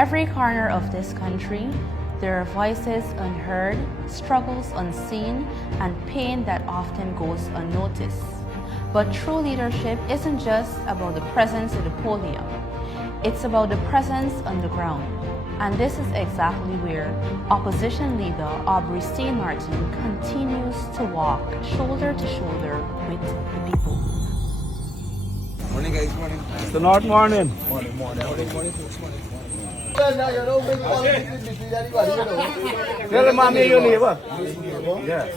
every corner of this country, there are voices unheard, struggles unseen, and pain that often goes unnoticed. But true leadership isn't just about the presence at the podium. It's about the presence on the ground. And this is exactly where opposition leader Aubrey C. Norton continues to walk shoulder to shoulder with the people. Morning guys, morning. Mr. Norton, morning. Morning, morning. Morning, folks, morning. Tell the mommy your neighbor. Yeah.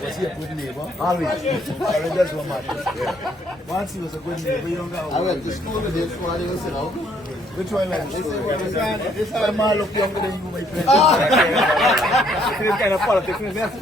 Was he a good neighbor? Always. Alright, that's what matters. Yeah. Once he was a good neighbor, younger. I went to school with him, so I didn't sit out. Which one went to school? This My man look younger than you, my friend. This kind of politics. Let's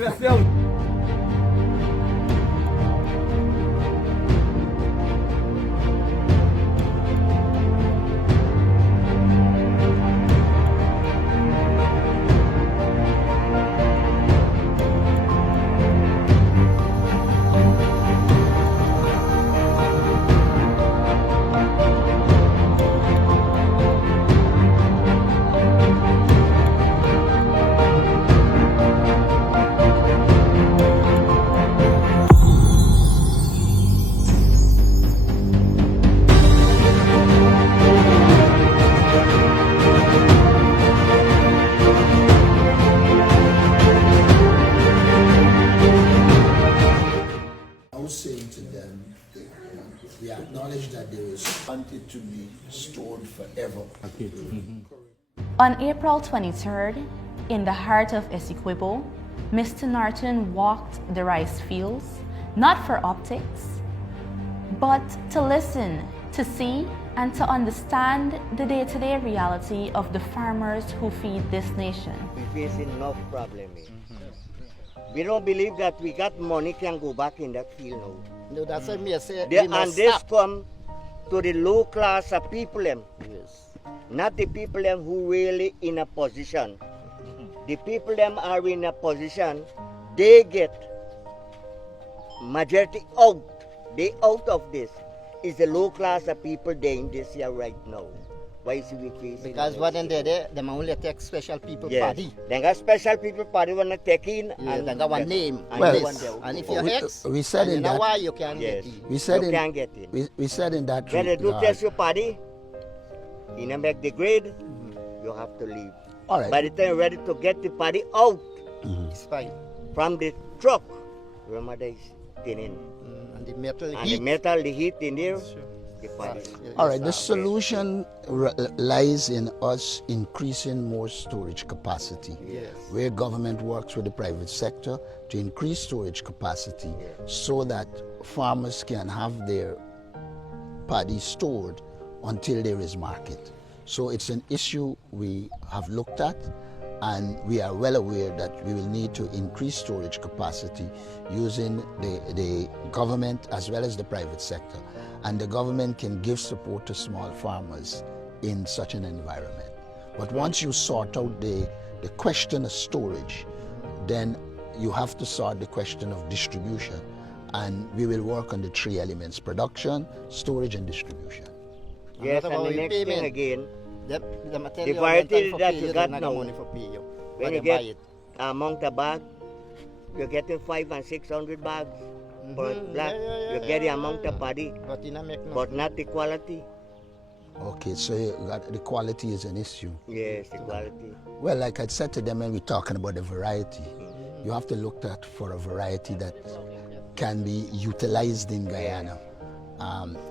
saying to them, we acknowledge that there is wanted to be stored forever. On April 23rd, in the heart of Essequibo, Mr. Norton walked the rice fields, not for optics, but to listen, to see, and to understand the day-to-day reality of the farmers who feed this nation. We face enough problem. We don't believe that we got money can go back in that field now. No, that's what me say. And this come to the low class of people, yes. Not the people who really in a position. The people them are in a position, they get majority out. They out of this. Is the low class of people there in this year right now. Why is we facing? Because what in there, they only take special people party. They got special people party when they take in, and they got one name. And if you're ex, we said in that, why you can't get in. We said you in, can't get in. We said in that. When they do test your party, you know, make the grade, you have to leave. All right. By the time you're ready to get the party out, it's fine. From the truck, remember is thinning. And the metal and heat. the metal, the heat in there, the party. All right, the solution lies in us increasing more storage capacity, where government works with the private sector to increase storage capacity so that farmers can have their paddy stored until there is market. So it's an issue we have looked at, and we are well aware that we will need to increase storage capacity using the government as well as the private sector. And the government can give support to small farmers in such an environment. But once you sort out the question of storage, then you have to sort the question of distribution. And we will work on the three elements: production, storage, and distribution. Yes, and the next thing again, the variety that you got now, when you get among the bag, you're getting 500 and 600 bags per black. You get the amount of paddy, but not the quality. Okay, so the quality is an issue. Yes, the quality. Well, like I said to them when we're talking about the variety, you have to look at for a variety that can be utilized in Guyana.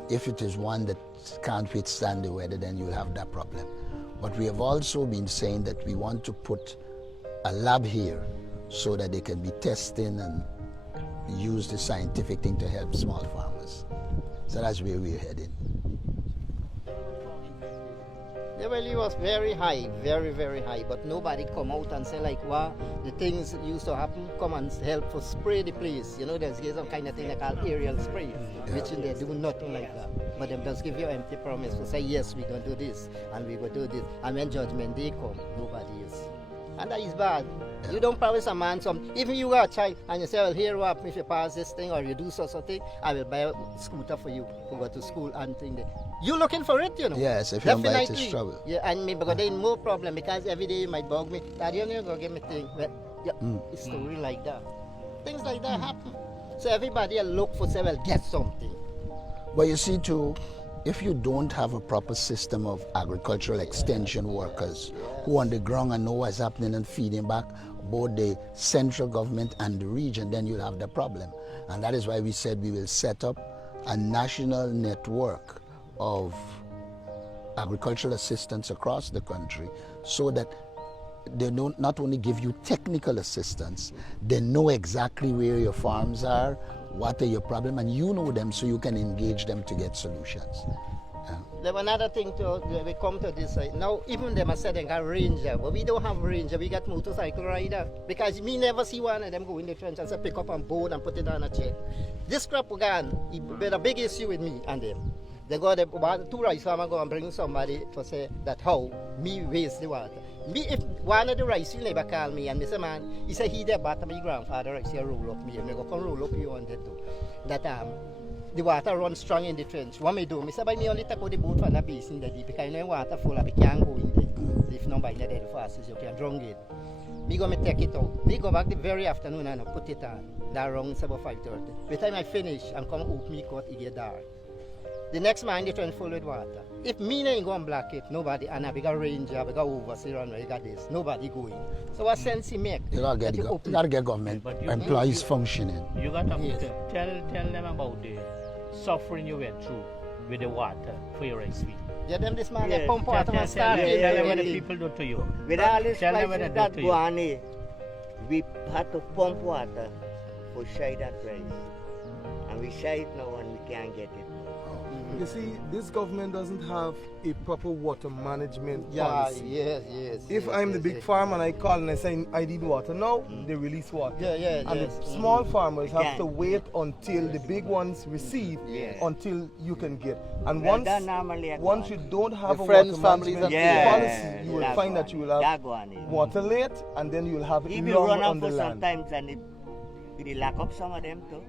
If it is one that can't withstand the weather, then you'll have that problem. But we have also been saying that we want to put a lab here so that they can be testing and use the scientific thing to help small farmers. So that's where we're heading. The value was very high, very, very high, but nobody come out and say like, wow, the things that used to happen, come and help for spray the place. You know, there's some kind of thing they call aerial spray, which they do nothing like that. But they just give you empty promise to say, yes, we're going to do this, and we're going to do this. And when judgment day come, nobody is. And that is bad. You don't promise a man something. Even you are a child and you say, well, here what, if you pass this thing or you do something, I will buy a scooter for you to go to school and thing there. You looking for it, you know. Yes, if you don't buy it, it's trouble. Yeah, and maybe there ain't more problem because every day you might bug me. Daddy, you're going to give me thing. Well, yeah, it's story like that. Things like that happen. So everybody will look for, say, well, get something. But you see too, if you don't have a proper system of agricultural extension workers who on the ground and know what's happening and feeding back both the central government and the region, then you'll have the problem. And that is why we said we will set up a national network of agricultural assistance across the country so that they don't not only give you technical assistance, they know exactly where your farms are, what are your problems, and you know them so you can engage them to get solutions. There's another thing too, we come to this side. Now, even them are saying they got ranger, but we don't have ranger, we got motorcycle rider. Because me never see one of them go in the trench and say pick up a board and put it on a chair. This crap again, it been a big issue with me and them. They go the two rice farmers go and bring somebody to say that how me waste the water. Me if one of the rice you never call me and me say man, he say he there but my grandfather I say roll up me and me go come roll up you on that too. That the water runs strong in the trench. What me do? Me say by me only take out the boat from the basin the deep because you know water full of it can't go in there. If not by the dead fast you can drown it. Me go me take it out. Me go back the very afternoon and I put it on. That around about 5:30. By the time I finish and come out me cut it get dark. The next man the trench full with water. If me ain't go and block it, nobody and I big a ranger, big a overseer and I got this. Nobody going. So what sense he make? You gotta get government employees functioning. You gotta tell them about the suffering you went through with the water for your rice field. Yeah, them this man they pump water and start Tell them what the people do to you. With all this Tell them what crisis they that do to you. Guyana, we had to pump water for shade that rice. And we shade now and we can't get it. You see, this government doesn't have a proper water management Yeah, policy. yes. If I'm the big farm and I call and I say I need water now, they release water. Yeah, And yes. the small farmers have Yeah. to wait until the big ones receive Yeah. until you can get. And Well, once that normally a once you Guyana. don't have The a friends, water families, management and policy, you will that find that you will have that Guyana. water late and then you will have it If you long run on out the for land. sometimes and it lack up some of them too.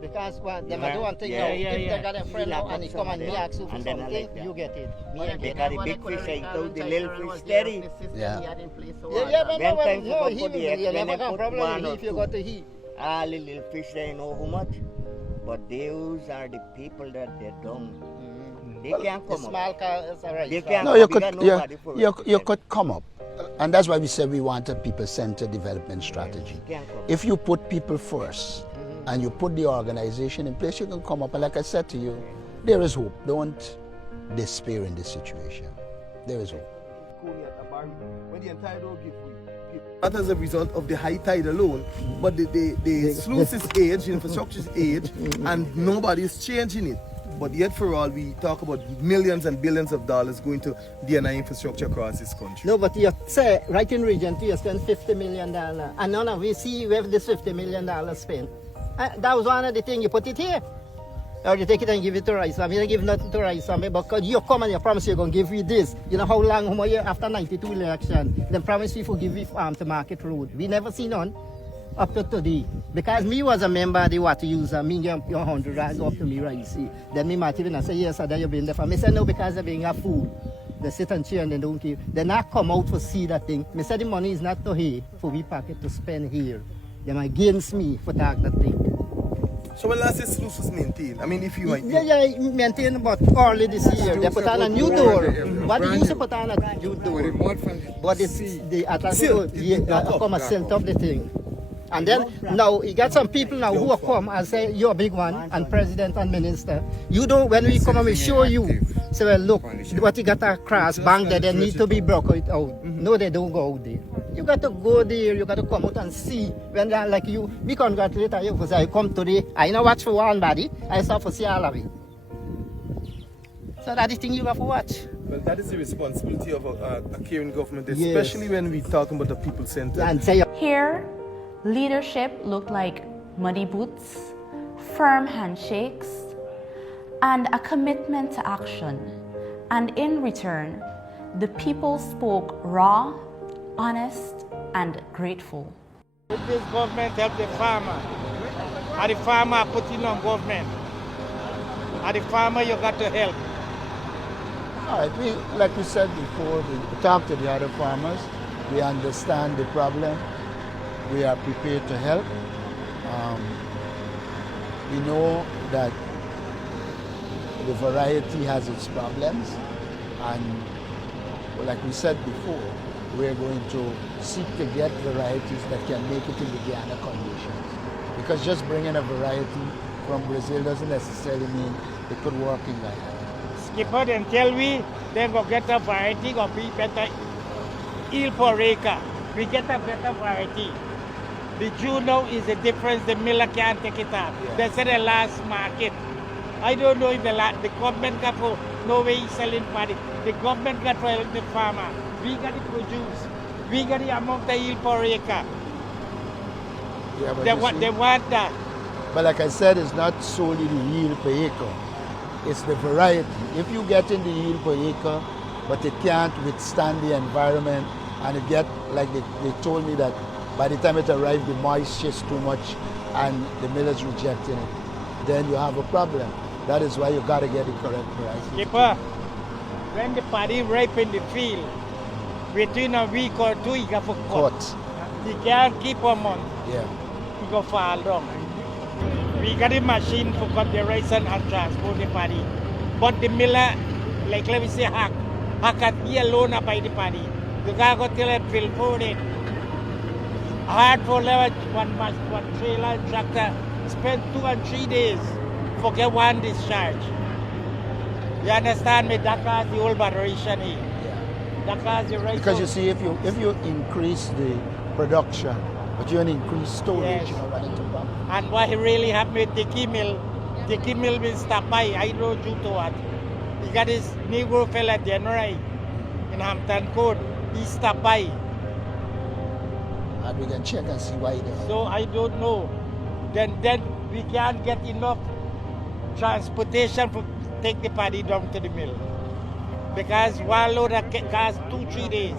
Because them I Yeah. do one thing Yeah, now. yeah, If yeah. they got a friend now and he come and me ask you for And then I something, like that. you get it. Me Yeah, and because them. the big fish ain't out, the little fish steady. Yeah. Yeah, When but times you no, go he put will the- you when never they got put problem one with or if you two. got to heat. All the little fish they know how much. But those are the people that they don't. They can't The come up. small car is alright. They can't No, come you up. could, We got nobody for you it. could come up. And that's why we said we want a people-centered development strategy. They can't come up. If you put people first and you put the organization in place, you can come up. And like I said to you, there is hope. Don't despair in this situation. There is hope. When the entire road give way. Not as a result of the high tide alone, but the sluice is age, infrastructure is age, and nobody is changing it. But yet for all, we talk about millions and billions of dollars going to DNI infrastructure across this country. No, but you say, right in region 2, you spend $50 million. And none of we see where this $50 million spent. That was one of the things, you put it here. Or you take it and give it to Rice Family. You don't give nothing to Rice Family because you come and you promise you're going to give me this. You know how long, how much year after 92 election, then promise we forgive we farm to market road. We never see none up to today. Because me was a member of the water user, me give your 100 rand go up to me Rice. Then me might even say, yes, sir, then you bring the farm. Me say no because they bring a food. They sit and cheer and they don't give. They not come out to see that thing. Me say the money is not to here for we pocket to spend here. Them against me for that thing. So when last this sluice was maintained, I mean if you might Yeah, maintain about early this year. They put on a new door. What they used to put on a new door. But it's the Atlantic come and set up the thing. And then now you got some people now who will come and say you're a big one and president and minister. You don't when we come and we show you. Say well look what you got a cross bank there they need to be broke out. No they don't go out there. You got to go there, you got to come out and see. When they're like you, we congratulate you because I come today. I know watch for one body, I start for see all of it. So that's the thing you have to watch. Well, that is the responsibility of a caring government, Yes. especially when we talking about the people center. And say Here, leadership looked like muddy boots, firm handshakes, and a commitment to action. And in return, the people spoke raw, honest, and grateful. If this government help the farmer, and the farmer putting on government, and the farmer you got to help. All right, like we said before, we talked to the other farmers. We understand the problem. We are prepared to help. We know that the variety has its problems, and like we said before, we're going to seek to get varieties that can make it in the Guyana conditions. Because just bringing a variety from Brazil doesn't necessarily mean it could work in Guyana. Skipper then tell we then go get a variety go be better yield per acre. We get a better variety. The Juno is the difference, the miller can't take it up. Yeah. That's the last market. I don't know if the government got for no way he's selling paddy. The government got for help the farmer. We got to produce. We got the amount of yield per acre. Yeah, but They want that. But like I said, it's not solely the yield per acre. It's the variety. If you get in the yield per acre, but it can't withstand the environment, and it get, like they told me that by the time it arrives, the moisture is too much, and the miller's rejecting it, then you have a problem. That is why you got to get the correct variety. Skipper, when the paddy ripe in the field, between a week or two, you got to cut. You can't keep a month. Yeah. You go far long. We got a machine to cut the rice and transport the paddy. But the miller, like let me say, hack at be alone by the paddy. You got to tell it fill for it. Hard for one trailer tractor, spend 2 and 3 days for get one discharge. You understand me? That was the old moderation here. That was the right. Because you see, if you increase the production, but you increase storage, Yes. you know, run into problem. And what really happened with the mill will stop by. I know due to what. He got his Negro fella at the NRI in Hampton Court. He stopped by. And we can check and see why they So I don't know. Then we can't get enough transportation to take the paddy down to the mill. Because one load costs 2-3 days.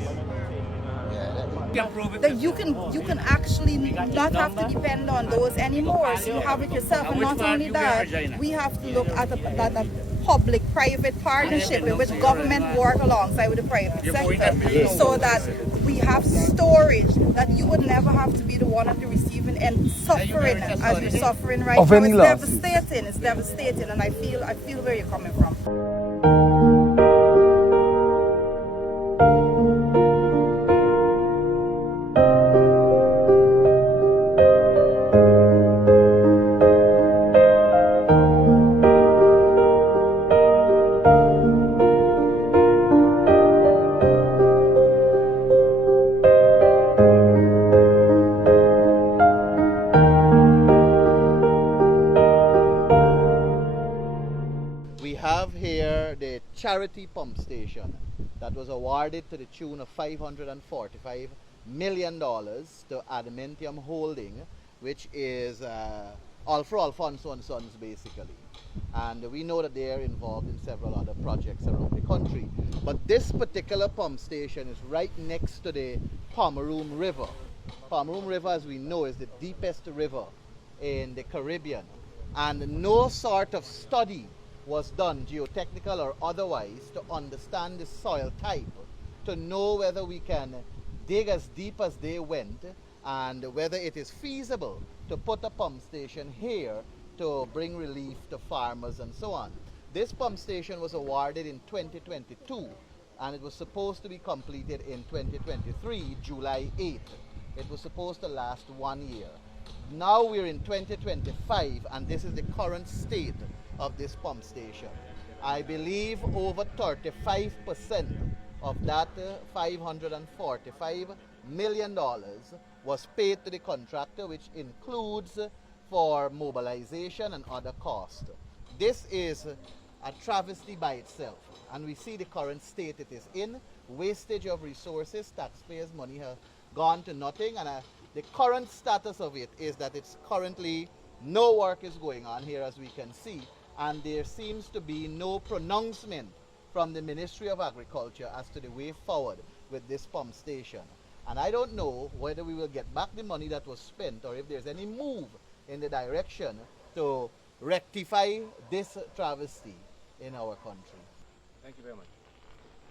That you can actually not have to depend on those anymore. So you have it yourself. And not only that, we have to look at a public-private partnership in which government work alongside with the private sector, so that we have storage that you would never have to be the one at the receiving end suffering as you're suffering right now. It's devastating. It's devastating, and I feel where you're coming from. We have here the charity pump station that was awarded to the tune of $545 million to Adamantium Holding, which is all for Alfonso and Sons basically. And we know that they are involved in several other projects around the country. But this particular pump station is right next to the Pomeroon River. Pomeroon River, as we know, is the deepest river in the Caribbean. And no sort of study was done, geotechnical or otherwise, to understand the soil type, to know whether we can dig as deep as they went and whether it is feasible to put a pump station here to bring relief to farmers and so on. This pump station was awarded in 2022 and it was supposed to be completed in 2023, July 8th. It was supposed to last 1 year. Now we're in 2025 and this is the current state of this pump station. I believe over 35% of that $545 million was paid to the contractor, which includes for mobilization and other costs. This is a travesty by itself, and we see the current state it is in. Wastage of resources, taxpayers' money have gone to nothing, and the current status of it is that it's currently no work is going on here, as we can see, and there seems to be no pronouncement from the Ministry of Agriculture as to the way forward with this pump station. And I don't know whether we will get back the money that was spent or if there's any move in the direction to rectify this travesty in our country. Thank you very much.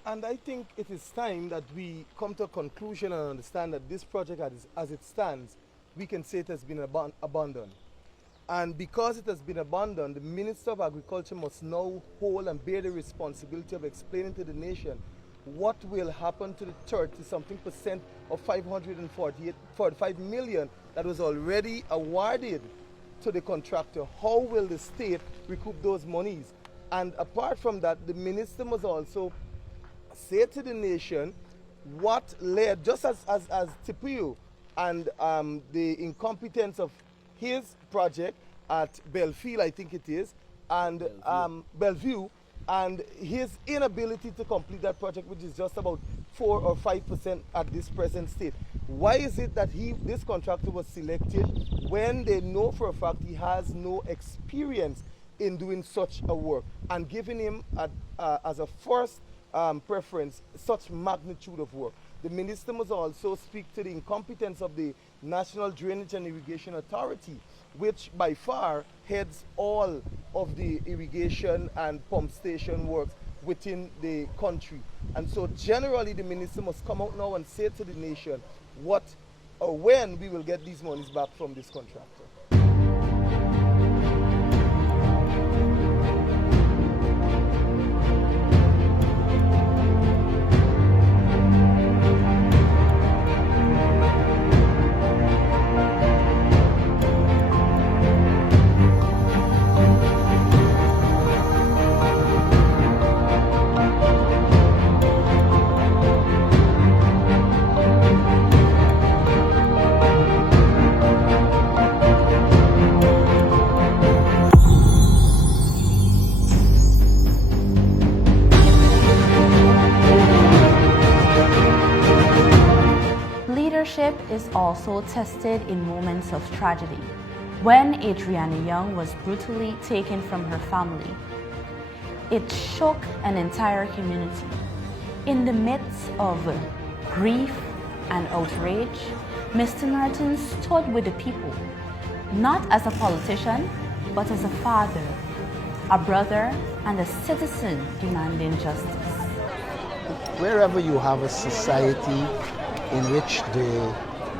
And I think it is time that we come to a conclusion and understand that this project as it stands, we can say it has been abandoned. And because it has been abandoned, the Minister of Agriculture must now hold and bear the responsibility of explaining to the nation what will happen to the 30-something% of 545 million that was already awarded to the contractor. How will the state recoup those monies? And apart from that, the minister must also say to the nation what led, just as Tipuyo and the incompetence of his project at Belfield, I think it is, and Bellevue, and his inability to complete that project, which is just about 4 or 5% at this present state. Why is it that this contractor was selected when they know for a fact he has no experience in doing such a work, and giving him as a first preference such magnitude of work? The minister must also speak to the incompetence of the National Drainage and Irrigation Authority, which by far heads all of the irrigation and pump station works within the country. And so generally the minister must come out now and say to the nation what or when we will get these monies back from this contractor. Leadership is also tested in moments of tragedy. When Adriana Young was brutally taken from her family, it shook an entire community. In the midst of grief and outrage, Mr. Norton stood with the people, not as a politician, but as a father, a brother, and a citizen demanding justice. Wherever you have a society in which the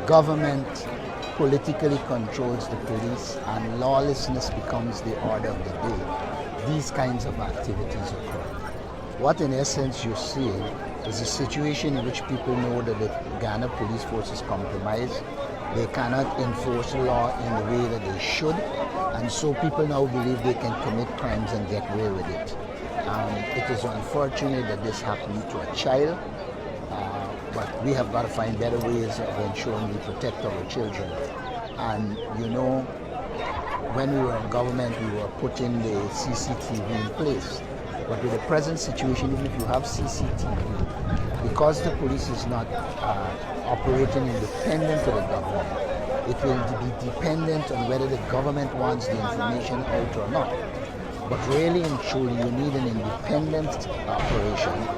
government politically controls the police and lawlessness becomes the order of the day, these kinds of activities occur. What in essence you're seeing is a situation in which people know that the Guyana police force is compromised. They cannot enforce law in the way that they should, and so people now believe they can commit crimes and get away with it. It is unfortunate that this happened to a child, but we have got to find better ways of ensuring we protect our children. And you know, when we were in government, we were putting the CCTV in place. But with the present situation, even if you have CCTV, because the police is not operating independent of the government, it will be dependent on whether the government wants the information out or not. But really and truly, you need an independent operation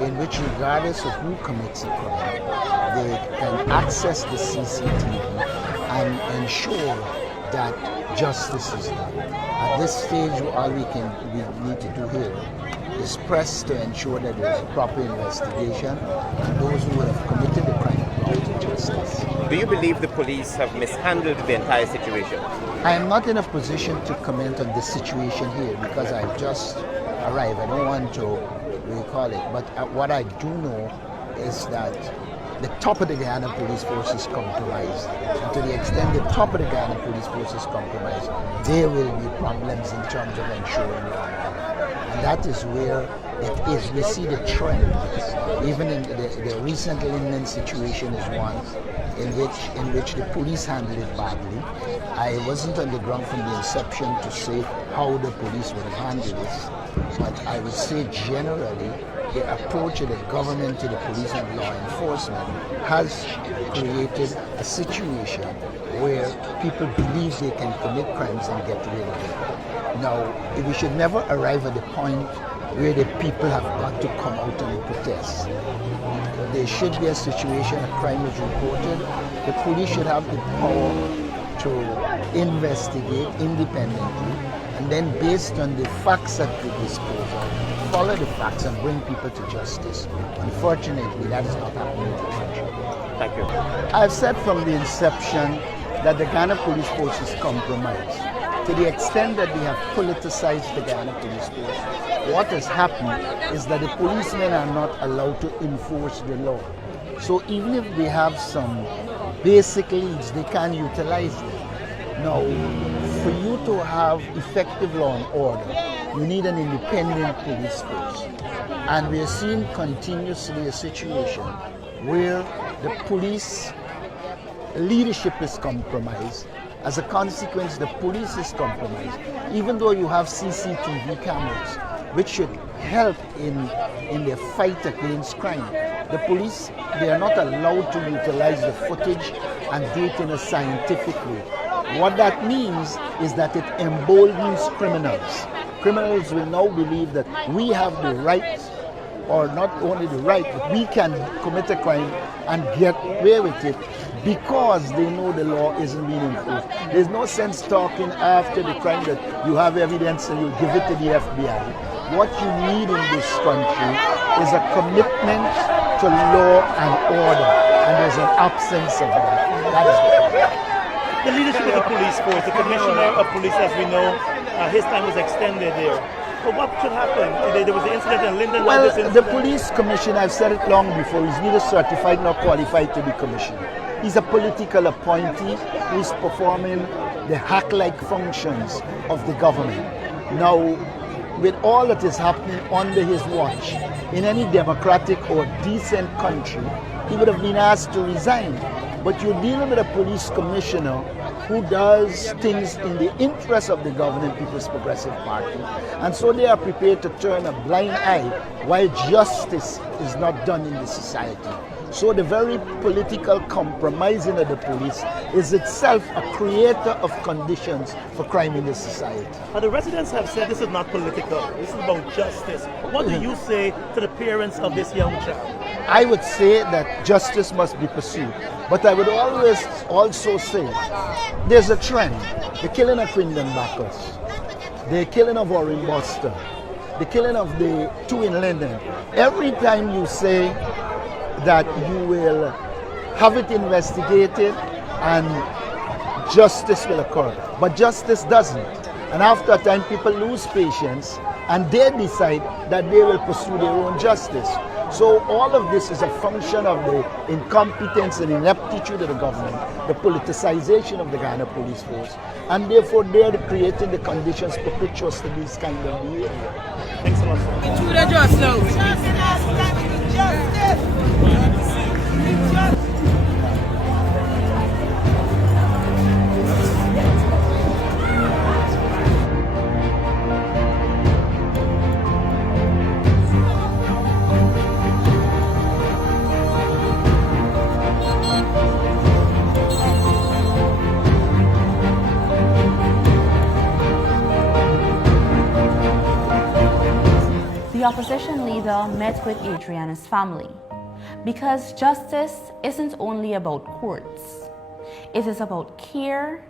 in which, regardless of who commits a crime, they can access the CCTV and ensure that justice is done. At this stage, all we need to do here is press to ensure that there is a proper investigation and those who have committed the crime are brought to justice. Do you believe the police have mishandled the entire situation? I am not in a position to comment on this situation here because I've just arrived. I don't want to recall it, but what I do know is that the top of the Guyana police force is compromised. And to the extent the top of the Guyana police force is compromised, there will be problems in terms of ensuring law and order. And that is where it is. We see the trend. Even in the recent Linden situation is one in which the police handled it badly. I wasn't on the ground from the inception to say how the police would have handled this, but I would say generally the approach of the government to the police and law enforcement has created a situation where people believe they can commit crimes and get away with it. Now, we should never arrive at the point where the people have got to come out and protest. There should be a situation, a crime is reported, the police should have the power to investigate independently, and then based on the facts at the disposal, follow the facts and bring people to justice. Unfortunately, that is not happening in the country. Thank you. I've said from the inception that the Guyana Police Force is compromised. To the extent that they have politicized the Guyana Police Force, what has happened is that the policemen are not allowed to enforce the law. So even if they have some basic leads, they can't utilize them. Now, for you to have effective law and order, you need an independent police force. And we are seeing continuously a situation where the police leadership is compromised. As a consequence, the police is compromised. Even though you have CCTV cameras, which should help in their fight against crime, the police, they are not allowed to utilize the footage and do it in a scientific way. What that means is that it emboldens criminals. Criminals will now believe that we have the right, or not only the right, but we can commit a crime and get away with it because they know the law isn't being enforced. There's no sense talking after the crime that you have evidence and you give it to the FBI. What you need in this country is a commitment to law and order, and there's an absence of that. That is The leadership of the police force, the commissioner of police, as we know, his time was extended there. But what should happen? There was an incident in Linden. Well, the police commissioner, I've said it long before, he's neither certified nor qualified to be commissioner. He's a political appointee who's performing the hack-like functions of the government. Now, with all that is happening under his watch, in any democratic or decent country, he would have been asked to resign. But you're dealing with a police commissioner who does things in the interest of the governing People's Progressive Party. And so they are prepared to turn a blind eye while justice is not done in the society. So the very political compromising of the police is itself a creator of conditions for crime in the society. The residents have said this is not political, this is about justice. What do you say to the parents of this young child? I would say that justice must be pursued. But I would always also say there's a trend. The killing of Quindon Bacchus, the killing of Warren Buster, the killing of the two in Linden. Every time you say that you will have it investigated and justice will occur. But justice doesn't. And after a time, people lose patience and they decide that they will pursue their own justice. So all of this is a function of the incompetence and ineptitude of the government, the politicization of the Guyana Police Force, and therefore they're creating the conditions propitious to this kind of behavior. Thanks a lot. The opposition leader met with Adriana's family because justice isn't only about courts. It is about care,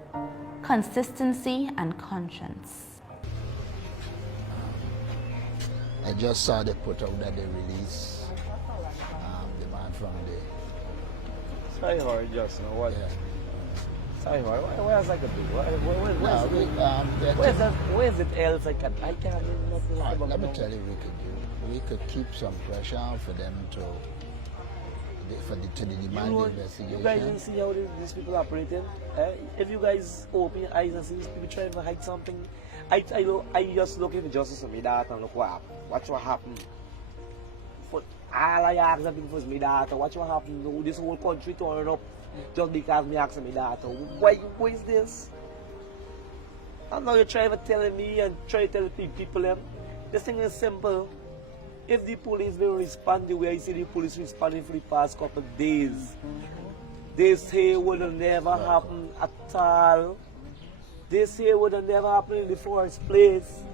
consistency, and conscience. I just saw they put out that they release the man from the... Sorry, Howard, just know what? Yeah. Sorry, Howard, where's like a big? Where's it else? I can't even nothing about. Let me tell you, we could keep some pressure on for them to demand the investigation. You guys didn't see how these people operating. If you guys open your eyes and see these people trying to hide something, I just looking for justice on my daughter and look what happened. Watch what happened. For all I ask them for is my daughter. Watch what happened. No, this whole country torn up just because me asking my daughter. Why is this? And now you're trying to tell me and try to tell the people them. This thing is simple. If the police will respond the way I see the police responding for the past couple of days, they say it would never happen at all. They say it would never happen in the first place.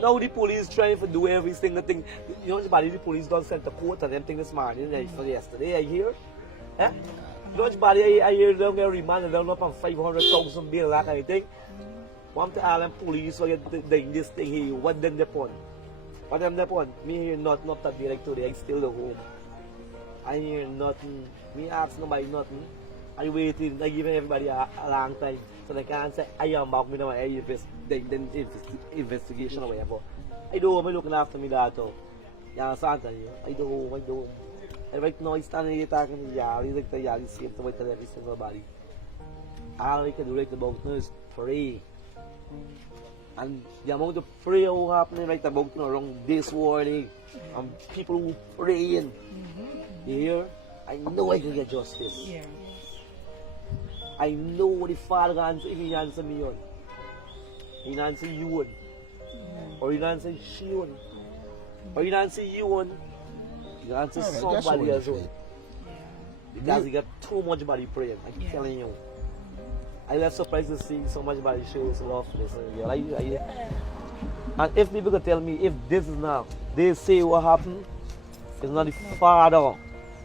Now the police trying to do every single thing. You know, the police don't send the court and them thing this morning, for yesterday, I hear. Eh? You know, I hear them get remanded, they're not on 500,000 bill, that kind of thing. One to all them police for doing this thing here, what them upon? What them upon? Me hear nothing up that day like today, I still the home. I hear nothing. Me ask nobody nothing. I waiting, I give everybody a long time. So they can't say, I am back, me now, I investigation or whatever. I do home, I looking after me daughter. You understand? I do home. And right now, he's standing here talking to Yal, he's like the Yal, he's scared to wait till every single body. All we can do right about now is pray. And the amount of prayer who happening right about now around this morning, and people who praying, you hear? I know I can get justice. Yeah. I know what the Father answer, he answer me on. He answer you on. Or he answer she on. Or he answer you on. He answer somebody as well. Because he got too much body praying, I'm telling you. I was surprised to see so much body shows love for this. And if people could tell me if this is now, they say what happened, it's not the Father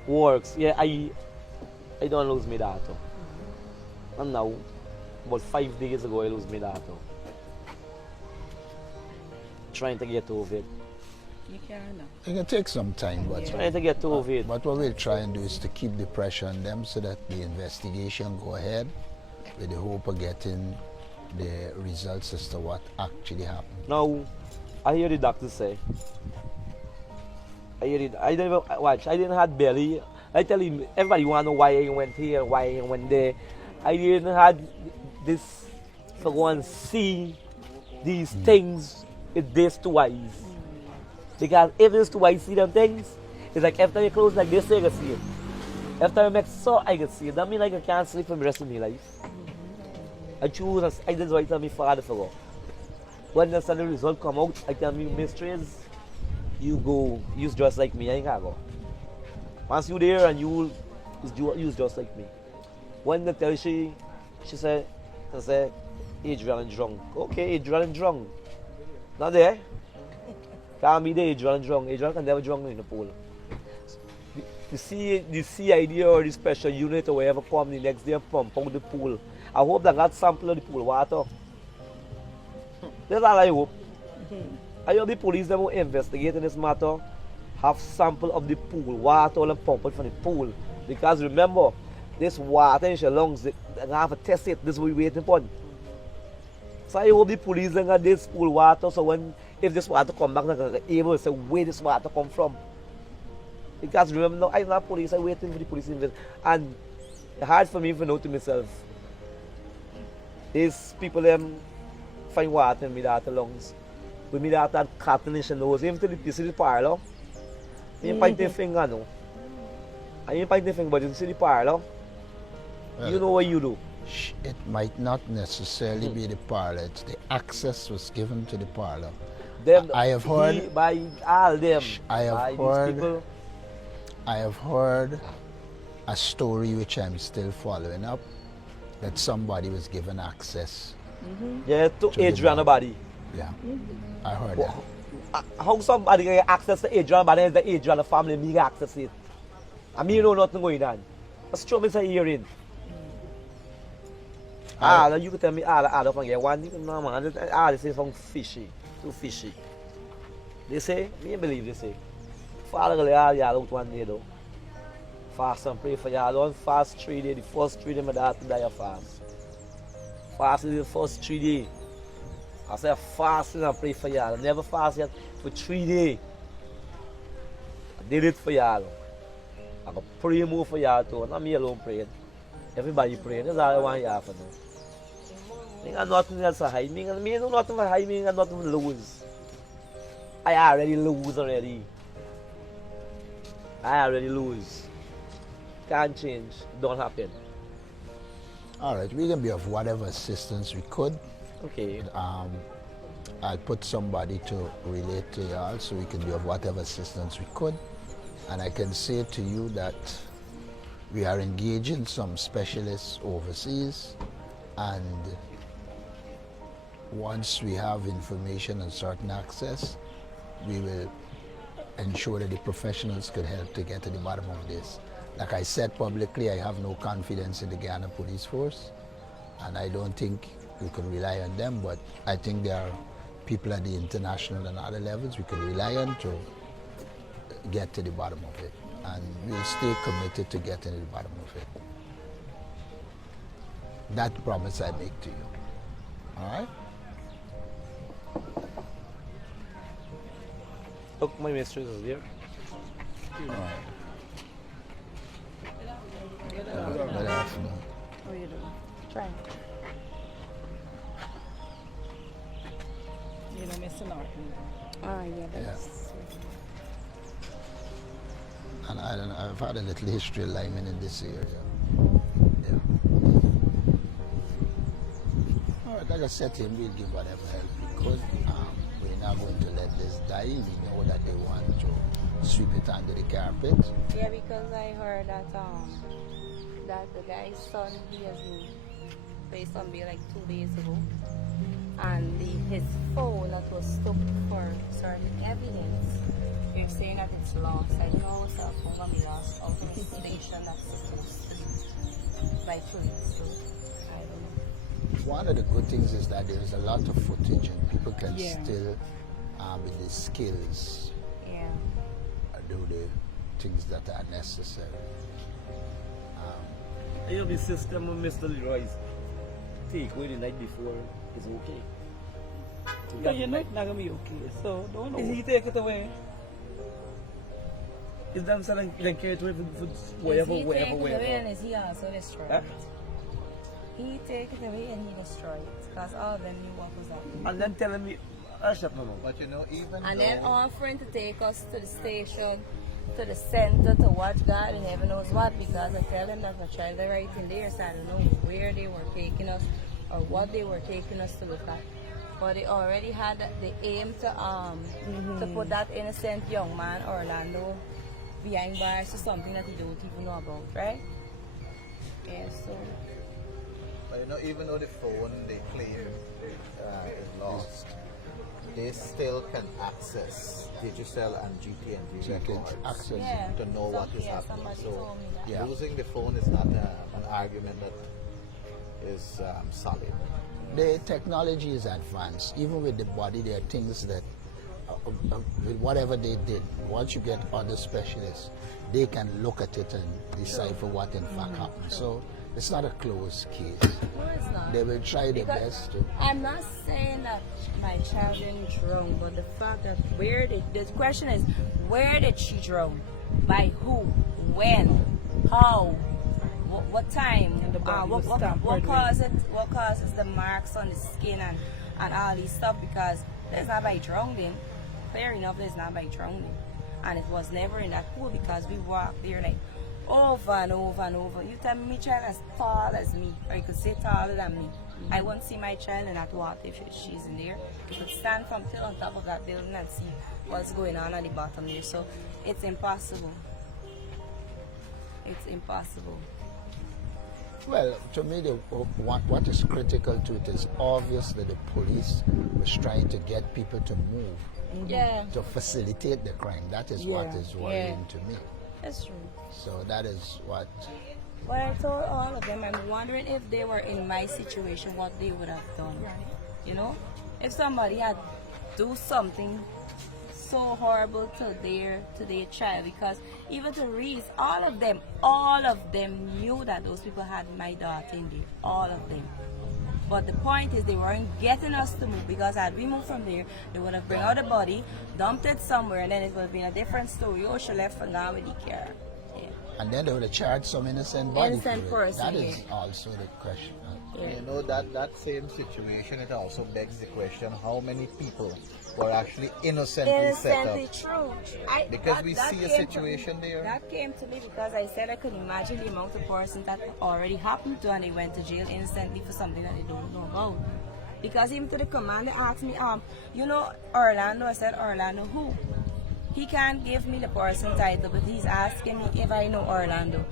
works. Yeah, I don't lose my daughter. And now, about 5 days ago, I lose my daughter. Trying to get over it. You can now. It can take some time, but Trying to get over it. But what we'll try and do is to keep the pressure on them so that the investigation go ahead with the hope of getting the results as to what actually happened. Now, I hear the doctor say, I didn't have belly. I tell him, everybody want to know why I went here, why I went there. I didn't have this for go and see these things with this two eyes. Because if this two eyes see them things, it's like after you close like this, I can see it. After I make so, I can see it. That means I can't sleep for the rest of my life. I choose, I just wait till my father for go. When the result come out, I tell me, mistress, you go, use just like me, I ain't gonna go. Once you there and you use just like me. When they tell she said, Adrian drunk. Okay, Adrian drunk. Not there. Can't be there, Adrian drunk. Adrian can never drunk in the pool. The CID or the special unit or whatever come the next day and pump out the pool. I hope that got sample of the pool water. That's all I hope. I hope the police that will investigate in this matter have sample of the pool water and pump it from the pool. Because remember, this water in your lungs, they have to test it. This is what we're waiting for. So I hope the police got this pool water, so if this water come back, they're able to say where this water come from. Because remember, now I'm not police, I'm waiting for the police to investigate. And it's hard for me to know to myself. These people find water in my daughter's lungs. With my daughter cotton in her nose, even to the parlor. I ain't pointing the finger, no. I ain't pointing the finger, but you see the parlor. You know what you do. It might not necessarily be the parlor, it's the access was given to the parlor. I have heard by all them. I have heard a story which I'm still following up, that somebody was given access. Yeah, to Adrian's body. Yeah, I heard that. How somebody get access to Adrian's body and the Adrian family me get access to it? I mean, you know nothing going on. That's true, Mr. Hearing. You can tell me up and get one. No, man. This is from fishy. Too fishy. They say, me believe they say. Father, y'all out one day though. Fast and pray for y'all. Don't fast 3 days. The first 3 days, my daughter die of fast. Fast is the first 3 days. I say fasting and pray for y'all. Never fast yet for 3 days. I did it for y'all. I go pray more for y'all too. Not me alone praying. Everybody praying. That's all I want y'all for now. I got nothing else to hide. Me know nothing to hide. Me got nothing to lose. I already lose already. I already lose. Can't change. Don't happen. All right, we're gonna be of whatever assistance we could. Okay. I'll put somebody to relate to y'all so we can be of whatever assistance we could. And I can say to you that we are engaging some specialists overseas, and once we have information and certain access, we will ensure that the professionals could help to get to the bottom of this. Like I said publicly, I have no confidence in the Guyana police force, and I don't think we could rely on them, but I think there are people at the international and other levels we could rely on to get to the bottom of it, and we'll stay committed to getting to the bottom of it. That promise I make to you. All right? Look, my mistress is there. All right. Good afternoon. How are you doing? Trying. You know, Mr. Norton. Oh, yeah, that's... And I've had a little history of linemen in this area. Yeah. All right, like I said to him, we'll give whatever help we could. We're not going to let this die. We know that they want to sweep it under the carpet. Yeah, because I heard that that the guy's son, he has been placed on bail like 2 days ago, and his phone that was stopped for certain evidence, they're saying that it's lost. I don't know if the phone will be lost out of the station that's supposed to be by police, so I don't know. One of the good things is that there is a lot of footage and people can still, with the skills, do the things that are necessary. You'll be system of Mr. Leroy's take away the night before is okay. But your night not gonna be okay, so don't know. Is he take it away? Is them selling like carry it away for wherever, And is he also destroyed? Huh? He take it away and he destroy it, because all of them knew what was happening. And then telling me, no. But you know, even And though, then offering to take us to the station, to the center, to watch God and heaven knows what, because I tell them that my child are right in there, so I don't know where they were taking us or what they were taking us to look at. But they already had the aim to put that innocent young man, Orlando, behind bars for something that he don't even know about, right? Yeah, so. but you know, even though the phone they claim is lost, they still can access digital and GTNV records to know what is happening. So losing the phone is not an argument that is solid. The technology is advanced. Even with the body, there are things that, with whatever they did, once you get other specialists, they can look at it and decipher what in fact happened. So it's not a closed case. No, it's not. They will try their best to. I'm not saying that my child didn't drown, but the fact that the question is, where did she drown? By who? When? How? What time? What causes the marks on the skin and all these stuff? Because it's not by drowning. Fair enough, it's not by drowning. And it was never in that pool because we walked there like over and over and over. You tell me my child as tall as me, or you could say taller than me. I won't see my child in that water if she's in there. You could stand from till on top of that building and see what's going on at the bottom there. So it's impossible. It's impossible. Well, to me, what is critical to it is obvious that the police was trying to get people to move, to facilitate the crime. That is what is worrying to me. That's true. So that is what. But I told all of them, I'm wondering if they were in my situation, what they would have done. You know, if somebody had do something so horrible to their child, because even to Reese, all of them knew that those people had my daughter in there, all of them. But the point is they weren't getting us to move, because had we moved from there, they would have bring out the body, dumped it somewhere, and then it would have been a different story. Oh, she left and gone with the car. Yeah. And then they would have charged some innocent body. Innocent person. That is also the question. You know, that same situation, it also begs the question, how many people were actually innocently set up? True. Because we see a situation there. That came to me because I said I could imagine the amount of persons that already happened to and they went to jail instantly for something that they don't know about. Because even to the commander asked me, you know Orlando? I said, Orlando who? He can't give me the person title, but he's asking me if I know Orlando.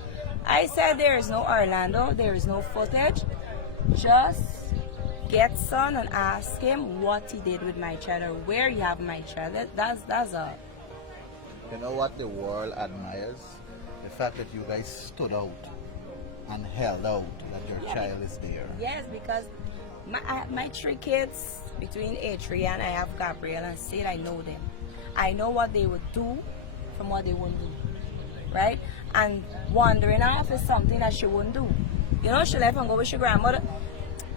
I said there is no Orlando, there is no footage. Just get son and ask him what he did with my child or where you have my child. That's all. You know what the world admires? The fact that you guys stood out and held out that your child is there. Yes, because my 3 kids between A3 and I have Gabrielle and Sid, I know them. I know what they would do from what they wouldn't do, right? And wandering off is something that she wouldn't do. You know, she left and go with your grandmother.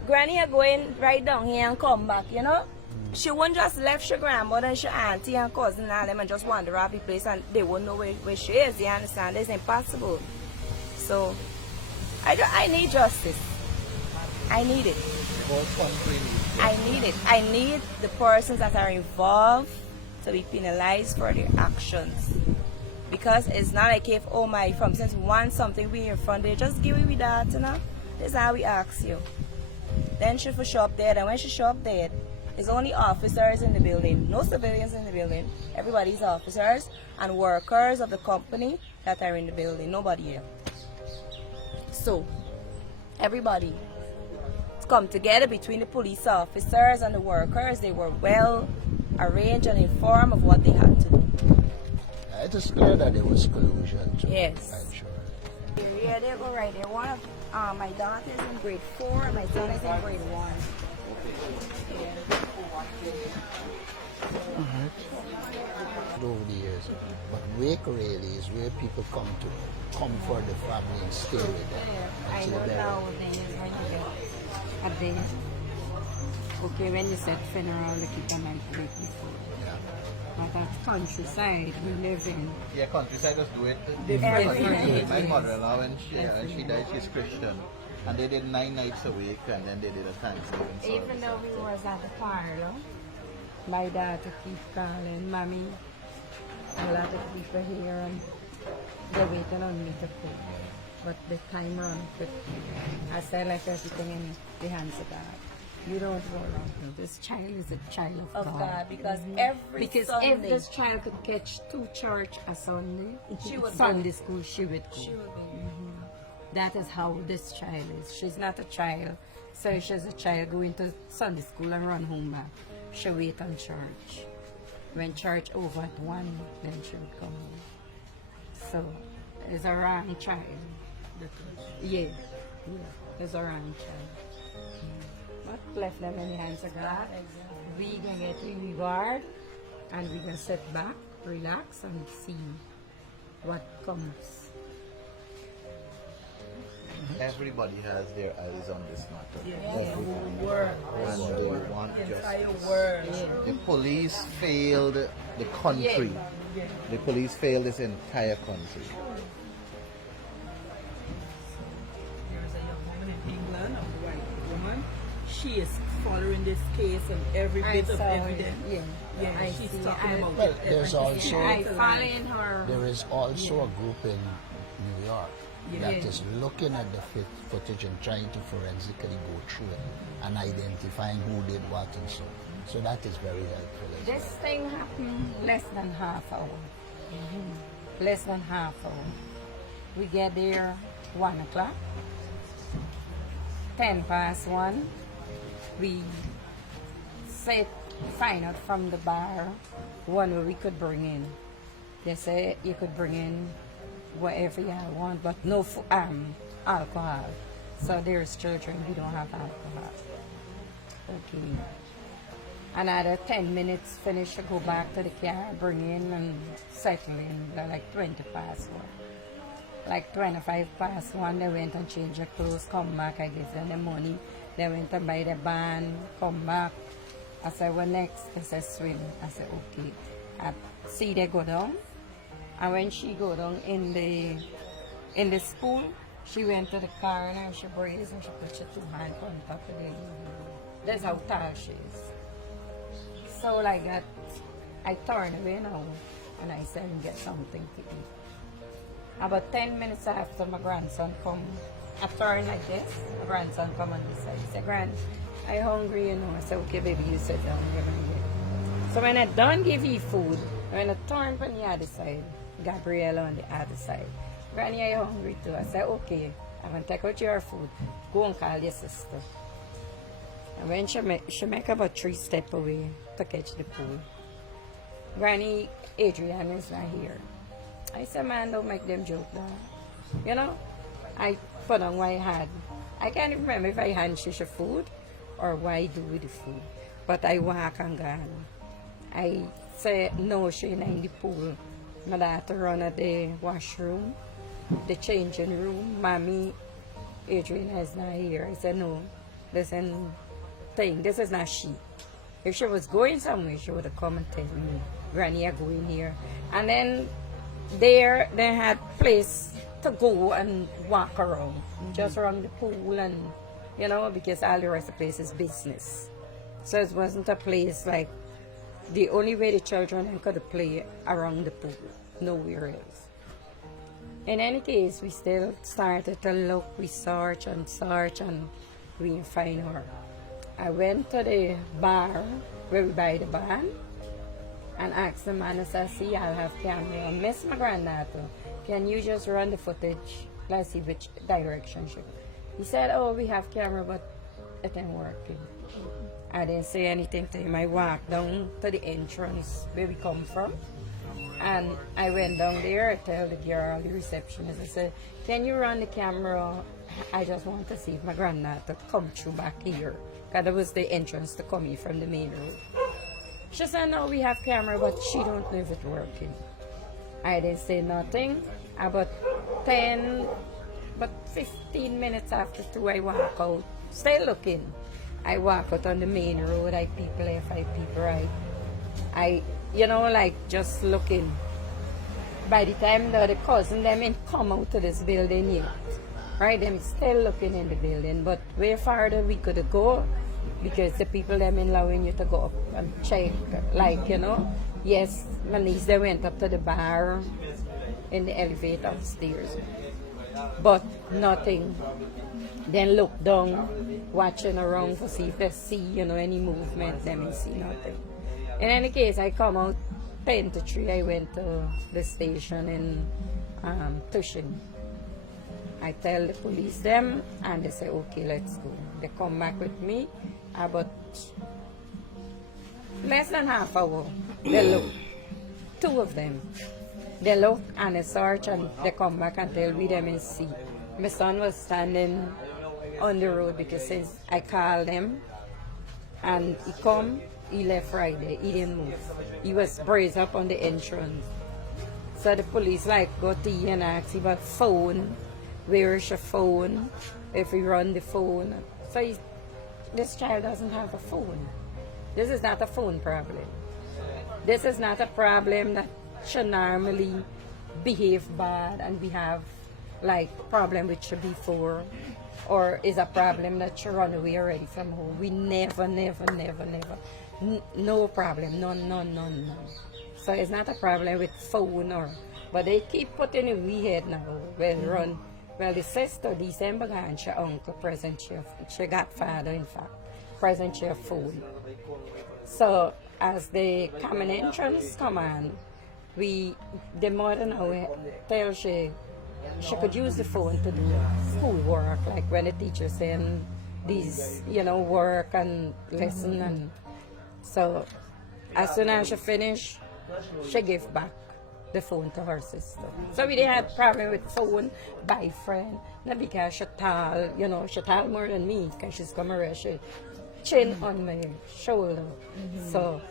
Granny are going right down here and come back, you know? She wouldn't just left your grandmother and your auntie and cousin and all them and just wander off the place and they wouldn't know where she is, you understand? It's impossible. So, I need justice. I need it. I need it. I need the persons that are involved to be penalized for their actions. Because it's not like if, oh my, from since one something we in front, they just give me that, you know? This is how we ask you. Then she for show up dead, and when she show up dead, it's only officers in the building, no civilians in the building. Everybody's officers and workers of the company that are in the building, nobody else. So, everybody come together between the police officers and the workers. They were well arranged and informed of what they had to do. It is clear that there was collusion too. Yes. I'm sure. Yeah, they go right there. One of my daughter is in grade 4 and my son is in grade 1. Over the years, but wake really is where people come to comfort the family and stay with them. I know nowadays when you get a day, okay, when you said funeral, you keep a night break before. Yeah. But at countryside we live in. Yeah, countryside just do it Different. My mother-in-law, when she died, she's Christian. And they did 9 nights a week, and then they did a Thanksgiving service. Even though we was at the parlor, my daughter keep calling, Mommy, a lot of people here and they're waiting on me to cook. But the time ran quickly. I said like everything in the hands of God. You don't go wrong. This child is a child of God. Because Because Sunday, if this child could catch 2 church a Sunday, She would Sunday go. school, she would go. she would be. That is how this child is. She's not a child. So she's a child going to Sunday school and run home back. She wait on church. When church over at 1, then she would come home. So it's a wrong child. Yeah. It's a wrong child. But left them in the hands of God. We gonna get a reward and we gonna sit back, relax and see what comes. Everybody has their eyes on this matter. Yeah, Everybody. the world. And they want The entire justice. world. The police failed the country. The police failed this entire country. There's a young woman in England, a white woman. She is following this case and every bit of evidence. I she's see. talking about Well, it. there's also I follow in her. there is also a group in New York that Yeah. is looking at the footage and trying to forensically go through it and identifying who did what and so on. So that is very helpful as This well. thing happened less than half hour. Less than half hour. We get there 1 o'clock. 1:10. We find out from the bar one where we could bring in. They say you could bring in whatever you want, but no alcohol. So there's children, we don't have alcohol. Okay. Another 10 minutes, finish, go back to the car, bring in and settle in. They're like 1. Like 1, they went and changed their clothes, come back, I give them the money. They went and buy the band, come back. I said, what next? They said, swim. I said, okay. I see they go down. And when she go down in the school, she went to the car and she breathes and she put her 2 hands on top of the That's how tall she is. So like that, I turned away now and I said, get something to eat. About 10 minutes after my grandson come, I turn like this, my grandson come on this side. He said, Grand, I hungry, you know. I said, okay baby, you sit down, you're gonna get. So when I done give you food, when I turn from the other side, Gabrielle on the other side. Granny, are you hungry too? I said, okay, I'm gonna take out your food. Go and call your sister. And when she make about 3 steps away to catch the pool. Granny Adrian is not here. I said, man, don't make them joke now. You know, I put on what I had. I can't even remember if I had shisha food or what I do with the food. But I walk and gone. I said, no, she in the pool. My daughter run at the washroom, the changing room. Mommy, Adrian is not here. I said, no, listen, this is not she. If she was going somewhere, she would have come and tell me, Granny, I'm going here. And then there, they had place to go and walk around, just around the pool and, you know, because all the rest of the place is business. So it wasn't a place like, the only way the children could play around the pool, nowhere else. In any case, we still started to look, we search, and we didn't find her. I went to the bar where we buy the band and asked the man, I said, see, I'll have camera. Miss my granddaughter, can you just run the footage? Let's see which direction she goes. He said, oh, we have camera, but it ain't working. I didn't say anything to him. I walked down to the entrance where we come from. And I went down there, I tell the girl, the receptionist, I said, can you run the camera? I just want to see if my granddaughter come through back here. Because that was the entrance to come in from the main road. She said, no, we have camera, but she don't know if it's working. I didn't say nothing. About 15 minutes after 2, I walk out, still looking. I walk out on the main road, I peep left, I peep right. I, you know, like just looking. By the time the cousin them ain't come out to this building yet, right? Them still looking in the building, but way farther we could go because the people them allowing you to go up and check, like, you know. Yes, my niece, they went up to the bar in the elevator upstairs, but nothing. Then look down, watching around to see if they see, you know, any movement. Let me see nothing. In any case, I come out 10 to 3. I went to the station in Tushin. I tell the police them, and they say, okay, let's go. They come back with me about less than half hour. They look, 2 of them. They look and they search, and they come back and tell me them and see. My son was standing on the road because since I called him and he come, he left right there. He didn't move. He was braised up on the entrance. So the police like go to him and ask him about phone. Where is your phone? If we run the phone. So this child doesn't have a phone. This is not a phone problem. This is not a problem that should normally behave bad and we have like problem with you before, or is a problem that you run away already from home. We never, no problem, none. So it's not a problem with phone or, but they keep putting in we head now. Well, the sister, December, and she uncle present she godfather, in fact, present your phone. So as the common entrance come on, the mother now tell she could use the phone to do school work, like when the teacher send these, you know, work and lesson. And so as soon as she finish, she gave back the phone to her sister. So we didn't have problem with phone by friend, not because she tall, you know, she tall more than me because she's come around, she chin on my shoulder. So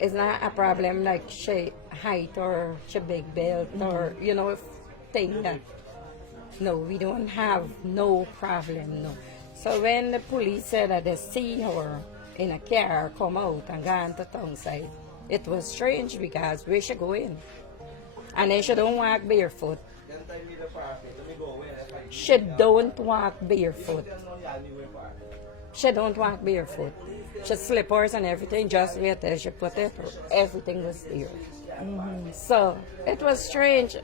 it's not a problem like she height or she big belt or, you know, thing that, no, we don't have no problem, no. So when the police said that they see her in a car come out and go on to town side, it was strange because where she going? And then she don't walk barefoot. She don't walk barefoot. She don't walk barefoot. She slippers and everything, just wait till she put it, everything was there. So it was strange.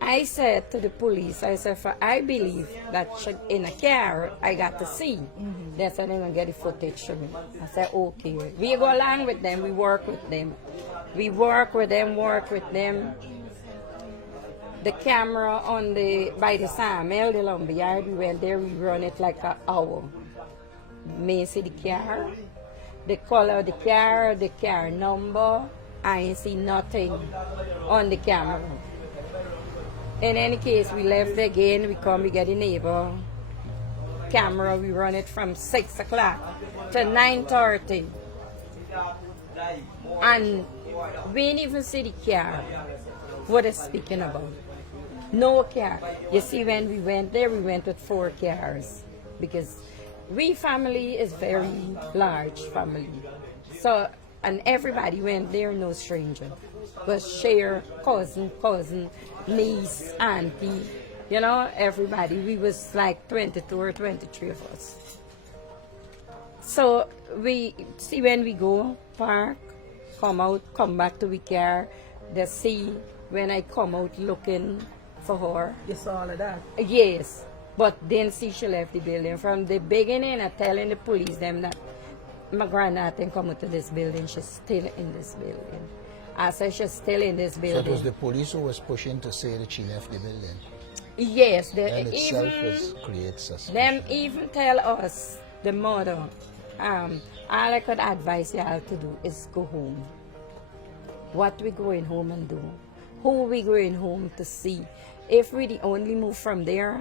I said to the police, I said, I believe that she, in a car, I got to see. They said they're going to get the footage to me. I said, okay. We go along with them, we work with them. We work with them. The camera on by the sawmill, the lumberyard, we went there, we run it like an hour. may see the car, the color of the car number. I ain't see nothing on the camera. In any case, we left again, we come, we get the neighbor camera, we run it from 6 o'clock to 9:30. And we didn't even see the car. What is speaking about? No car. You see, when we went there, we went with 4 cars because we family is very large family. So, and everybody went there, no stranger, but share cousin, niece, auntie, you know, everybody. We was like 22 or 23 of us. So we see when we go park, come out, come back to the car, they see when I come out looking for her. You saw all of that? Yes, but then see she left the building. From the beginning, I telling the police them that my granddad didn't come to this building, she's still in this building. I said she's still in this building. So it was the police who was pushing to say that she left the building? Yes, that itself creates suspicion. Them even tell us, the mother, all I could advise y'all to do is go home. What we going home and do? Who we going home to see? If we the only move from there,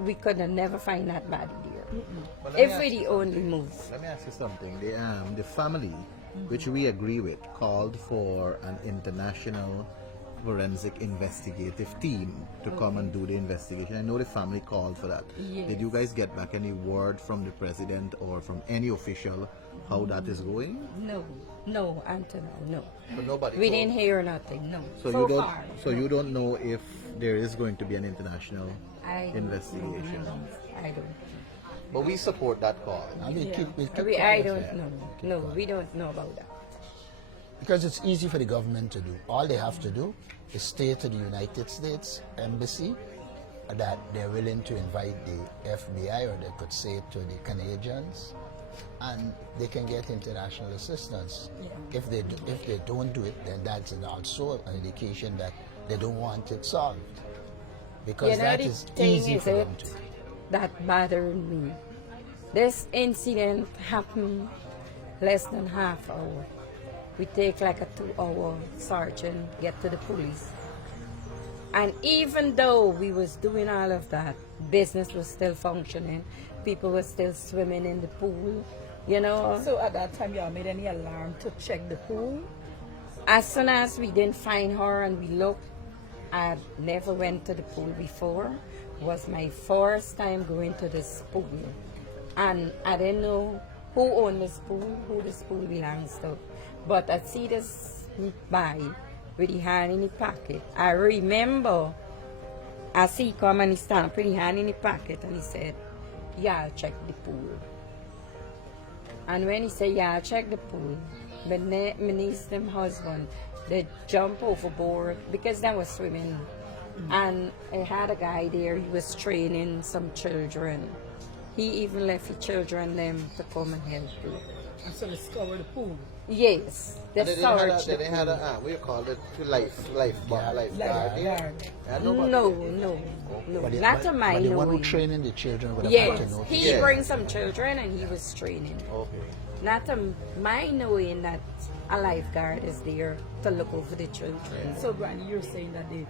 we could have never find that body there. Well, if we the only move. Let me ask you something. The family, which we agree with, called for an international forensic investigative team to come and do the investigation. I know the family called for that. Yes. Did you guys get back any word from the president or from any official how that is going? No, until now, no. But nobody we told. didn't hear nothing, no. So you don't. Far, so no. you don't know if there is going to be an international investigation. I don't. But we support that call. And we'll keep I don't know. No, we don't know about that. Because it's easy for the government to do. All they have to do is say to the United States Embassy that they're willing to invite the FBI, or they could say it to the Canadians, and they can get international assistance. Yeah. If they don't do it, then that's also an indication that they don't want it solved. Because that is easy for them to do. That bothered me. This incident happened less than half hour. We take like a 2-hour search and get to the police. And even though we was doing all of that, business was still functioning. People were still swimming in the pool, you know. So at that time, y'all made any alarm to check the pool? As soon as we didn't find her and we looked, I never went to the pool before. It was my first time going to this pool. And I didn't know who owned this pool, who this pool belongs to. But I see this guy with his hand in his pocket. I remember I see him come and he stand with his hand in his pocket and he said, yeah, I'll check the pool. And when he said, yeah, I'll check the pool, my niece, them husband, they jump overboard because they were swimming. And I had a guy there, he was training some children. He even left the children them to come and help too. And so they scoured the pool? Yes, they searched the They had a, what do you call it, lifeguard. No. Not to my knowing. The one who knowing. training the children would have Yes, had to know. he brings some children and he was training. Okay. Not to my knowing that a lifeguard is there to look over the children. So, Granny, you're saying that they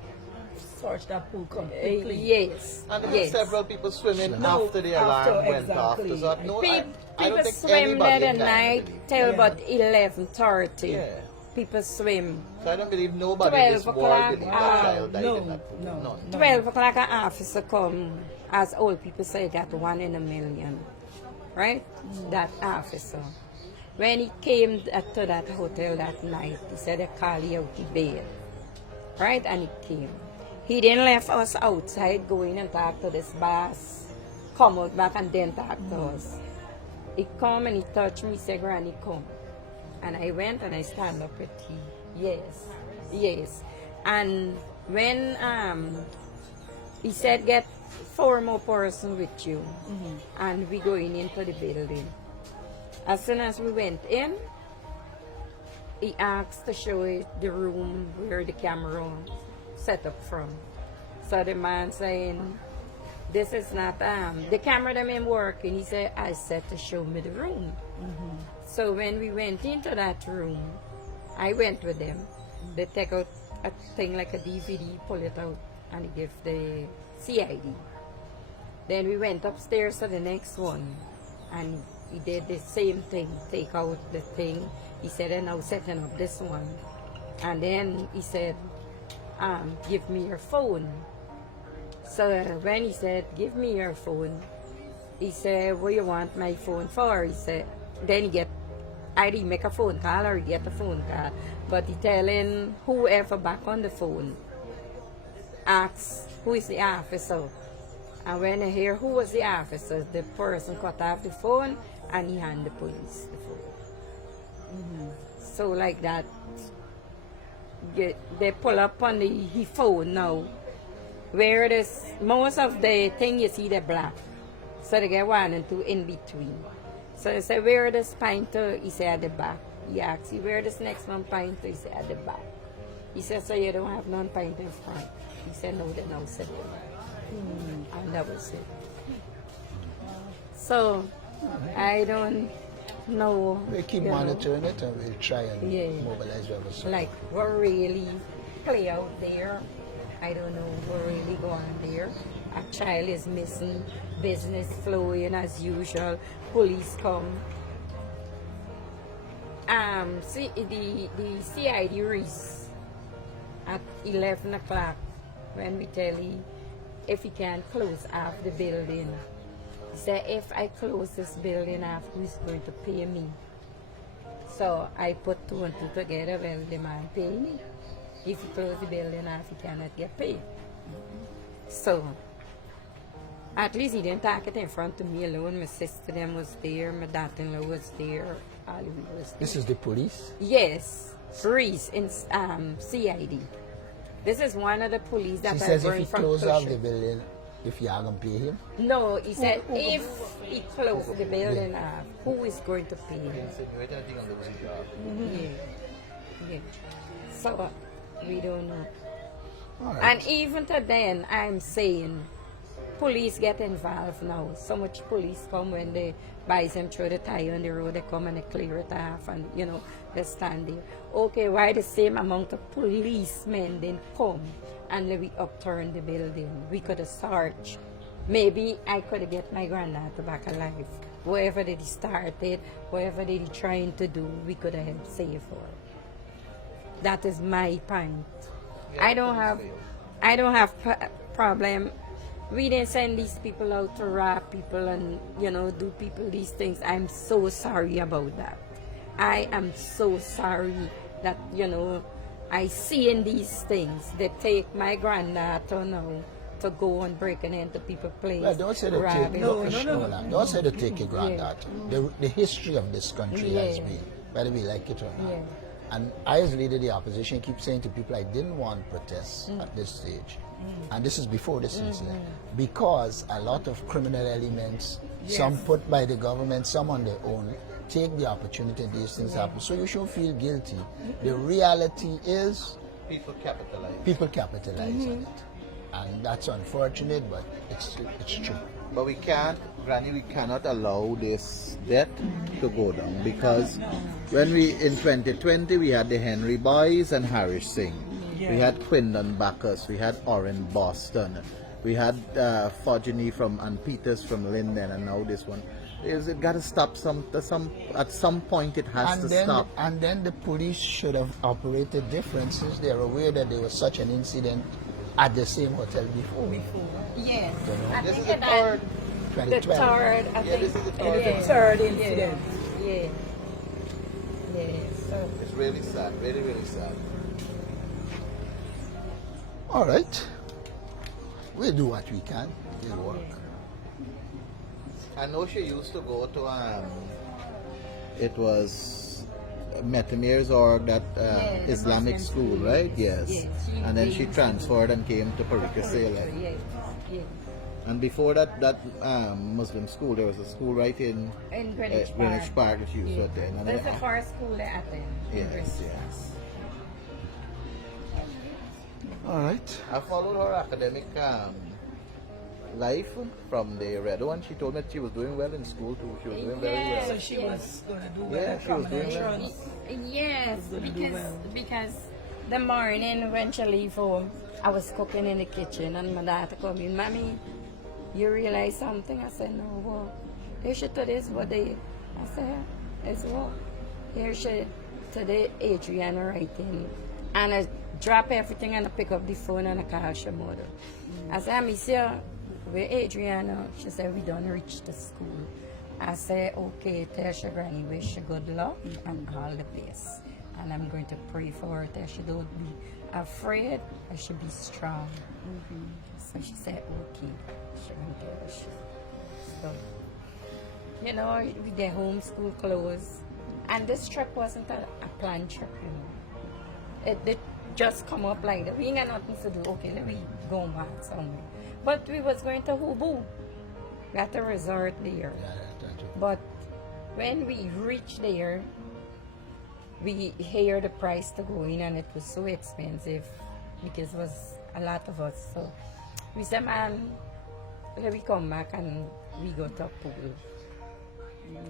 searched that pool completely? Yes. And there were several people swimming after the alarm went off. So I don't think swim there anybody at night till about 11:30. Yeah. People swim. So I don't believe nobody in this 12 world believe o'clock, that child died in that pool. None. 12 o'clock an officer come, as old people say, that 1 in a million, right? That officer. When he came to that hotel that night, he said they call you out the bed, right? And he came. He then left us outside going and talk to this boss, come out back and then talk to us. He come and he touched me, said, Granny, come. And I went and I stand up with him. Yes. And when he said, get 4 more persons with you, and we going into the building. As soon as we went in, he asked to show it the room where the camera set up from. So the man saying, this is not, the camera them ain't working. He said, I said to show me the room. So when we went into that room, I went with them. They take out a thing like a DVD, pull it out, and give the CID. Then we went upstairs to the next one, and he did the same thing, take out the thing. He said, and now setting up this one. And then he said, give me your phone. So when he said, give me your phone, he said, what you want my phone for? He said, then he get, either he make a phone call or he get a phone call. But he telling whoever back on the phone, asks who is the officer. And when I hear who was the officer, the person cut off the phone and he hand the police the phone. So like that, they pull up on the phone now, where it is, most of the thing you see, they're black. So they get 1 and 2 in between. So they say, where this pointer? He said, at the back. He asked, where this next one pointer? He said, at the back. He said, so you don't have none pointer in front? He said, no, they now said and that was it. So, I don't know. We keep monitoring it and we'll try and mobilize whatever. Like, what really play out there, I don't know what really go on there. A child is missing, business flowing as usual, police come. See, the CID reads at 11 o'clock when we tell him if he can close off the building. He said, if I close this building off, who's going to pay me? So I put 2 and 2 together, well, the man pay me. If he close the building off, he cannot get paid. So, at least he didn't take it in front of me alone. My sister them was there, my daughter-in-law was there, all of us was there. This is the police? Yes, Reese in CID. This is one of the police that he I says bring if he from close off Cushing. the building, if you are going to pay him? No, he said if he closes the building off, who is going to pay him? Yeah. So, we don't know. Right. And even to then, I'm saying, police get involved now. So much police come when they buy them through the tire on the road, they come and they clear it off and, they stand there. Okay, why the same amount of policemen then come and we upturn the building? We could have searched. Maybe I could have get my granddaughter back alive. Whatever they started, whatever they trying to do, we could have helped save her. That is my point. I don't have problem. We didn't send these people out to rob people and do people these things. I'm so sorry about that. I am so sorry that I see in these things. They take my granddaughter now to go and breaking into people's place. Well, don't say they take Don't say they take your granddaughter. The history of this country has been, whether we like it or not. And I, as leader of the opposition, keep saying to people I didn't want protests at this stage. And this is before this incident. Because a lot of criminal elements, some put by the government, some on their own, take the opportunity these things happen. So you should feel guilty. The reality is people capitalize. People capitalize on it. And that's unfortunate, but it's true. But we can't, Granny, we cannot allow this debt to go down, because when in 2020 we had the Henry Boys and Harris Singh, we had Quindon Bacchus, we had Oren Boston, we had Fogeny and Peters from Linden, and now this one. It got to stop at some point it has to stop. And then the police should have operated differences. They're aware that there was such an incident at the same hotel before. Yes. This is the third. 2012. The third, I think. This is the It is the third incident. Yeah. So. It's really sad, really, really sad. All right. We'll do what we can. We'll work. I know she used to go to it was Metamir's or that Islamic school, right? Yes. And then she transferred and came to Parikasela. And before that Muslim school, there was a school right in Greenwich Park that she used to attend. That's the first school I attend. Yes. All right. I followed her academic life from the red one. She told me that she was doing well in school too. She was doing very well. So she was going to do well. Yeah, she was doing well. Yes, because the morning when she leave home, I was cooking in the kitchen and my daughter come in, Mommy, you realize something? I said, no, what? Here she today's what day? I said, it's what? Here she today Adriana writing. And I drop everything and I pick up the phone and I call her mother. I said, Miss here, where Adriana? She said, we don't reach the school. I said, okay, tell your granny wish her good luck and all the best. And I'm going to pray for her. Tell she don't be afraid, I should be strong. So she said, okay. She went to her. So, you know, we get homeschool clothes. And this trip wasn't a planned trip, you know. It just come up like that. We ain't got nothing to do. Okay, let me go back somewhere. But we was going to Hubu. Got a resort there. But when we reached there, we heard the price to go in and it was so expensive because it was a lot of us. So we said, man, let me come back and we go to a pool.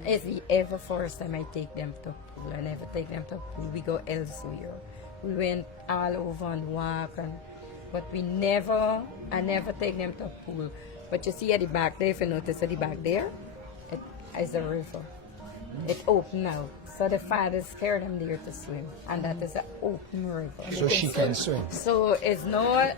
If we ever first time I take them to pool, I never take them to pool, we go elsewhere. We went all over and walk, but I never take them to pool. But you see at the back there, if you notice at the back there, it is a river. It open out. So the father scared them there to swim. And that is an open river. So she can swim. So it's no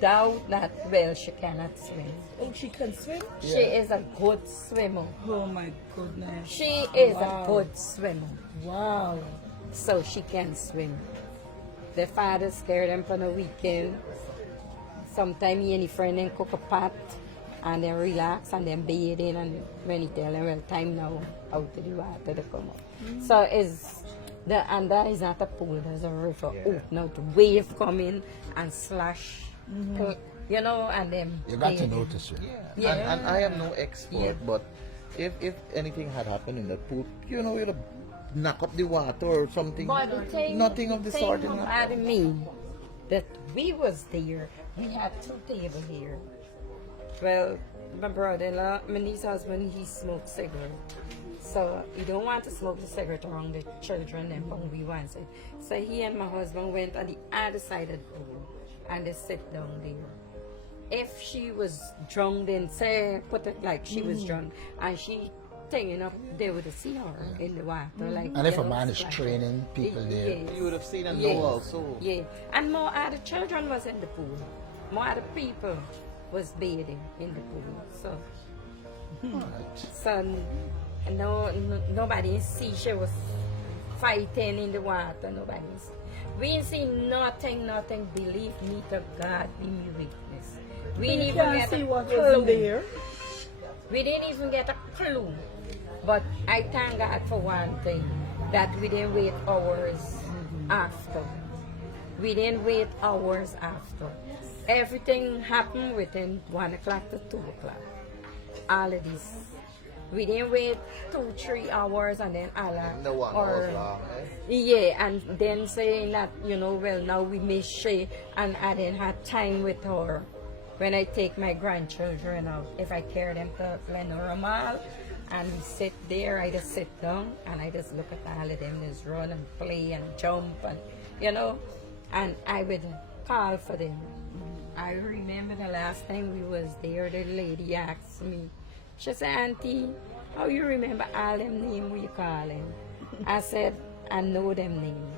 doubt that, well, she cannot swim. Oh, she can swim? She is a good swimmer. Oh my goodness. She is a good swimmer. Wow. So she can swim. The father scared them for the weekend. Sometimes he and his friend then cook a pot and then relax and then bathe in, and when he tell them, well, time now out to the water to come up. So and that is not a pool, there's a river. Oh, now the wave come in and slash, you know, and then you got to notice it. Yeah. And I am no expert, but if anything had happened in the pool, you know, you'd have knock up the water or something. But the thing, nothing of the sort. I mean, that we was there, we had 2 tables here. Well, my brother-in-law, my niece's husband, he smoked cigarette. So you don't want to smoke the cigarette around the children and we want it. So he and my husband went on the other side of the pool and they sit down there. If she was drunk, then say, put it like she was drunk and she taking up, they would see her in the water. Like, and if a man is training people there, you would have seen and know also. Yeah, and more other children was in the pool. More other people was bathing in the pool. So nobody see she was fighting in the water. We didn't see nothing. Believe me, to God be my witness. We didn't even get a clue. There. We didn't even get a clue. But I thank God for one thing, that we didn't wait hours after. We didn't wait hours after. Everything happened within 1 o'clock to 2 o'clock. All of this. We didn't wait 2-3 hours and then no one was long, yeah, and then saying that, you know, well, now we miss she and I didn't have time with her. When I take my grandchildren out, if I carry them to Glenora Mall and we sit there, I just sit down and I just look at all of them, just run and play and jump and, you know, and I would call for them. I remember the last time we was there, the lady asked me, she said, Auntie, how you remember all them names we call them? I said, I know them names.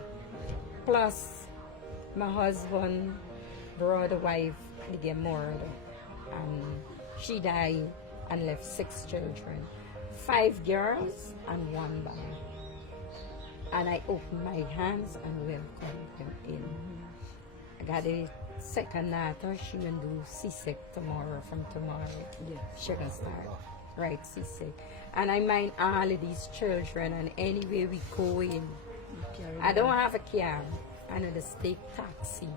Plus, my husband, brother, wife, they get murdered. And she died and left 6 children. 5 girls and 1 boy. And I opened my hands and welcomed them in. I got a second daughter, she will do C6 tomorrow, from tomorrow. Yeah, she can start right C6. And I mind all of these children, and anywhere we go in, I don't have a car, I know just take taxi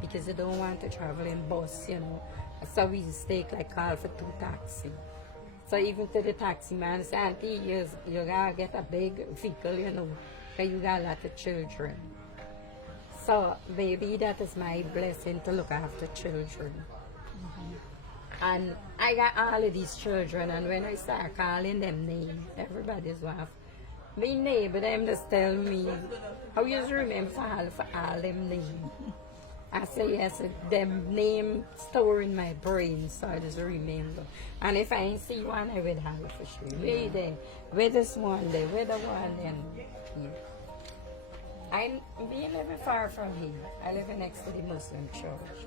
because I don't want to travel in bus, you know. So we just take like call for 2 taxi. So even to the taxi man, I say, Auntie, you gotta get a big vehicle, you know, because you got a lot of children. So maybe that is my blessing, to look after children. And I got all of these children, and when I start calling them names, everybody's laugh. My neighbor, them just tell me, how you remember for all them names? I say yes, them name store in my brain, so I just remember. And if I ain't see one, I would have it for sure. Where there, where this one there, where the one then. Yeah. We live far from here. I live next to the Muslim church.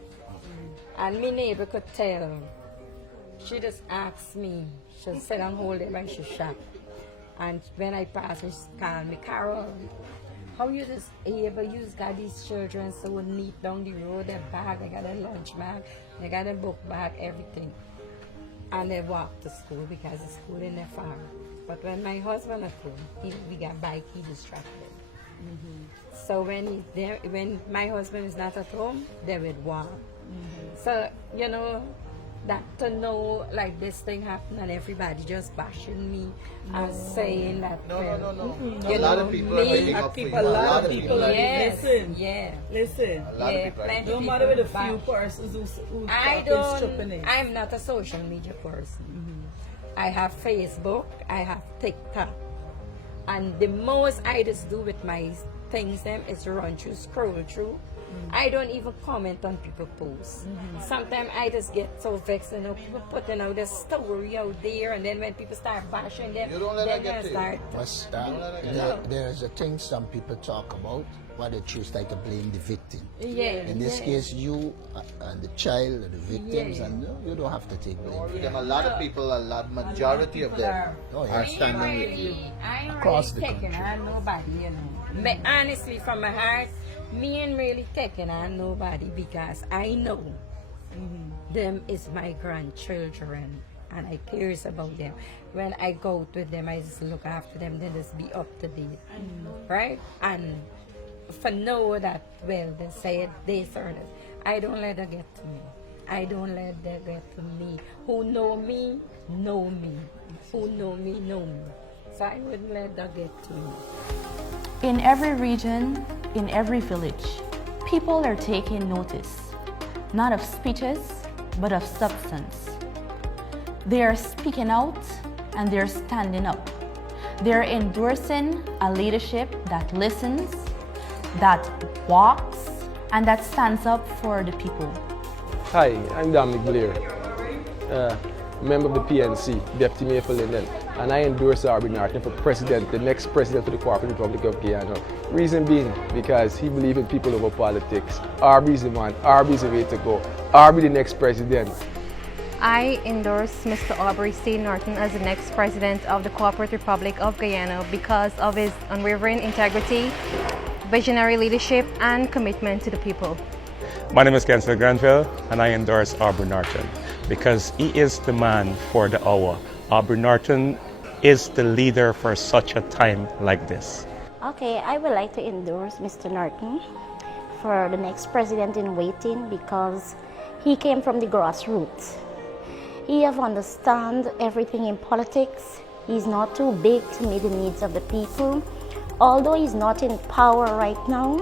And my neighbor could tell. She just asked me. She said and hold them and she shot. And when I pass, she called me, Carol, how you just able use got these children so neat down the road, their bag, they got a lunch bag, they got a book bag, everything. And they walk to school because the school in their farm. But when my husband at home, we got bike, he distracted. So when my husband is not at home, they would walk. So, you know, that to know like this thing happened and everybody just bashing me and saying that A lot of people are picking up for you. A lot of people are listen. Yeah. Listen. A lot of people are No matter with a few persons who I'm not a social media person. I have Facebook, I have TikTok. And the most I just do with my things them is run through, scroll through. I don't even comment on people's posts. Sometimes I just get so vexed, you know, people putting out their story out there, and then when people start bashing them, you don't let then that get they start. There's a thing some people talk about, what they choose like to blame the victim. In this case, you and the child are the victims, and you don't have to take blame. A lot of people, majority of them are standing with you across the country. On nobody, you know. But honestly, from my heart, me ain't really taking on nobody because I know them is my grandchildren and I cares about them. When I go out with them, I just look after them, then just be up to date, right? And for know that, well, they say this or that, I don't let that get to me. I don't let that get to me. Who know me, know me. Who know me, know me. So I wouldn't let that get to me. In every region, in every village, people are taking notice, not of speeches, but of substance. They are speaking out and they're standing up. They're endorsing a leadership that listens, that walks, and that stands up for the people. Hi, I'm Dominic Blair, member of the PNC, Deputy Mayor for Linden, and I endorse Aubrey Norton for president, the next president for the Cooperative Republic of Guyana. Reason being, because he believes in people over politics. Aubrey's the man, Aubrey's the way to go. Aubrey the next president. I endorse Mr. Aubrey C. Norton as the next president of the Cooperative Republic of Guyana because of his unwavering integrity, visionary leadership, and commitment to the people. My name is Kensel Granville, and I endorse Aubrey Norton because he is the man for the hour. Aubrey Norton is the leader for such a time like this. Okay, I would like to endorse Mr. Norton for the next president in waiting because he came from the grassroots. He have understand everything in politics. He's not too big to meet the needs of the people. Although he's not in power right now,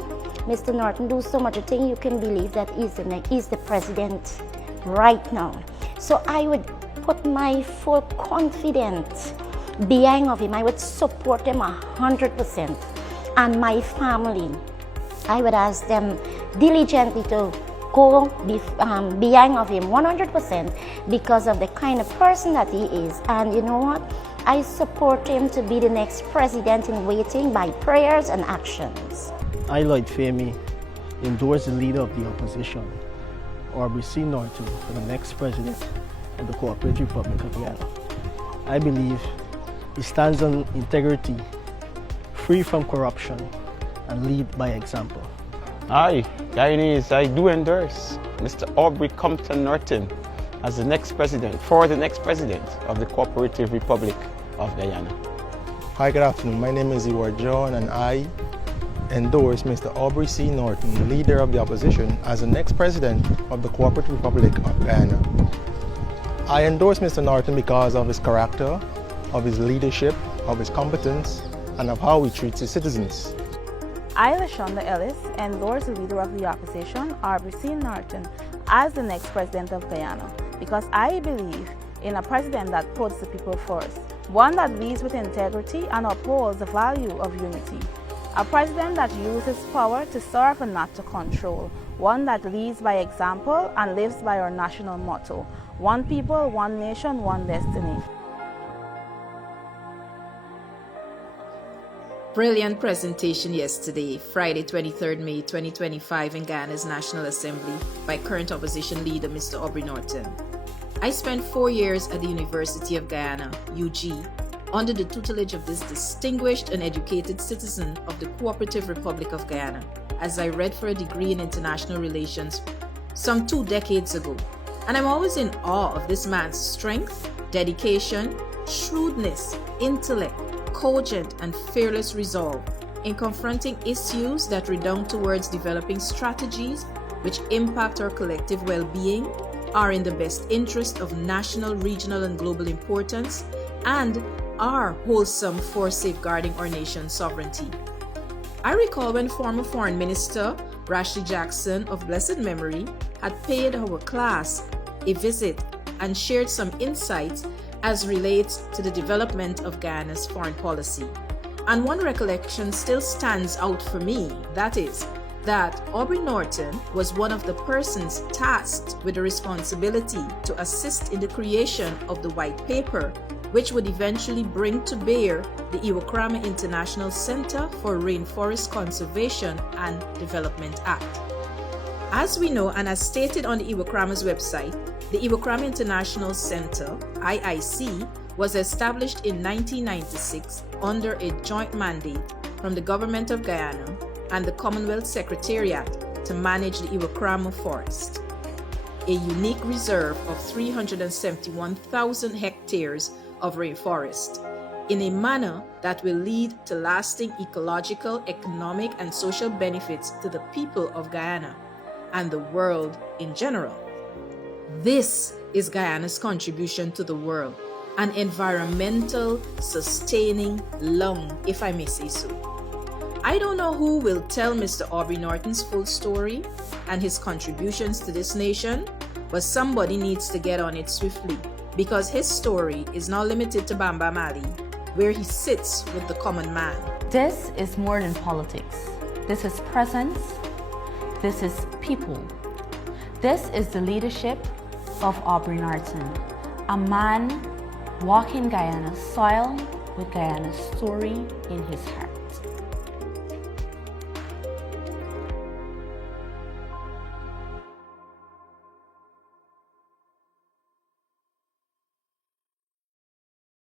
Mr. Norton do so much thing you can believe that he's the president right now. So I would put my full confidence behind of him. I would support him 100%. And my family, I would ask them diligently to go behind of him 100% because of the kind of person that he is. And you know what? I support him to be the next president in waiting by prayers and actions. I, Lloyd Femi, endorse the leader of the opposition, Aubrey C. Norton, for the next president of the Cooperative Republic of Guyana. I believe he stands on integrity, free from corruption, and lead by example. Hi, Guyanese, I do endorse Mr. Aubrey Compton Norton as the next president, of the Cooperative Republic of Guyana. Hi, good afternoon. My name is Ewart John, and I endorse Mr. Aubrey C. Norton, leader of the opposition, as the next president of the Cooperative Republic of Guyana. I endorse Mr. Norton because of his character, of his leadership, of his competence, and of how he treats his citizens. I, Lashonda Ellis, endorse the leader of the opposition, Aubrey C. Norton, as the next president of Guyana because I believe in a president that puts the people first, one that leads with integrity and upholds the value of unity, a president that uses power to serve and not to control, one that leads by example and lives by our national motto, one people, one nation, one destiny. Brilliant presentation yesterday, Friday 23rd May 2025 in Guyana's National Assembly by current opposition leader Mr. Aubrey Norton. I spent 4 years at the University of Guyana, UG, under the tutelage of this distinguished and educated citizen of the Cooperative Republic of Guyana, as I read for a degree in international relations some 2 decades ago. And I'm always in awe of this man's strength, dedication, shrewdness, intellect, cogent and fearless resolve in confronting issues that redound towards developing strategies which impact our collective well-being, are in the best interest of national, regional and global importance, and are wholesome for safeguarding our nation's sovereignty. I recall when former Foreign Minister Rashid Jackson of blessed memory had paid our class a visit and shared some insights as relates to the development of Guyana's foreign policy. And one recollection still stands out for me, that is, that Aubrey Norton was one of the persons tasked with the responsibility to assist in the creation of the white paper, which would eventually bring to bear the Iwokrama International Center for Rainforest Conservation and Development Act. As we know, and as stated on the Iwokrama's website, the Iwokrama International Center, IIC, was established in 1996 under a joint mandate from the Government of Guyana and the Commonwealth Secretariat to manage the Iwokrama Forest, a unique reserve of 371,000 hectares of rainforest, in a manner that will lead to lasting ecological, economic, and social benefits to the people of Guyana and the world in general. This is Guyana's contribution to the world, an environmental sustaining lung, if I may say so. I don't know who will tell Mr. Aubrey Norton's full story and his contributions to this nation, but somebody needs to get on it swiftly, because his story is not limited to Bamba Mali, where he sits with the common man. This is more than politics. This is presence. This is people. This is the leadership of Aubrey Norton, a man walking Guyana's soil with Guyana's story in his heart.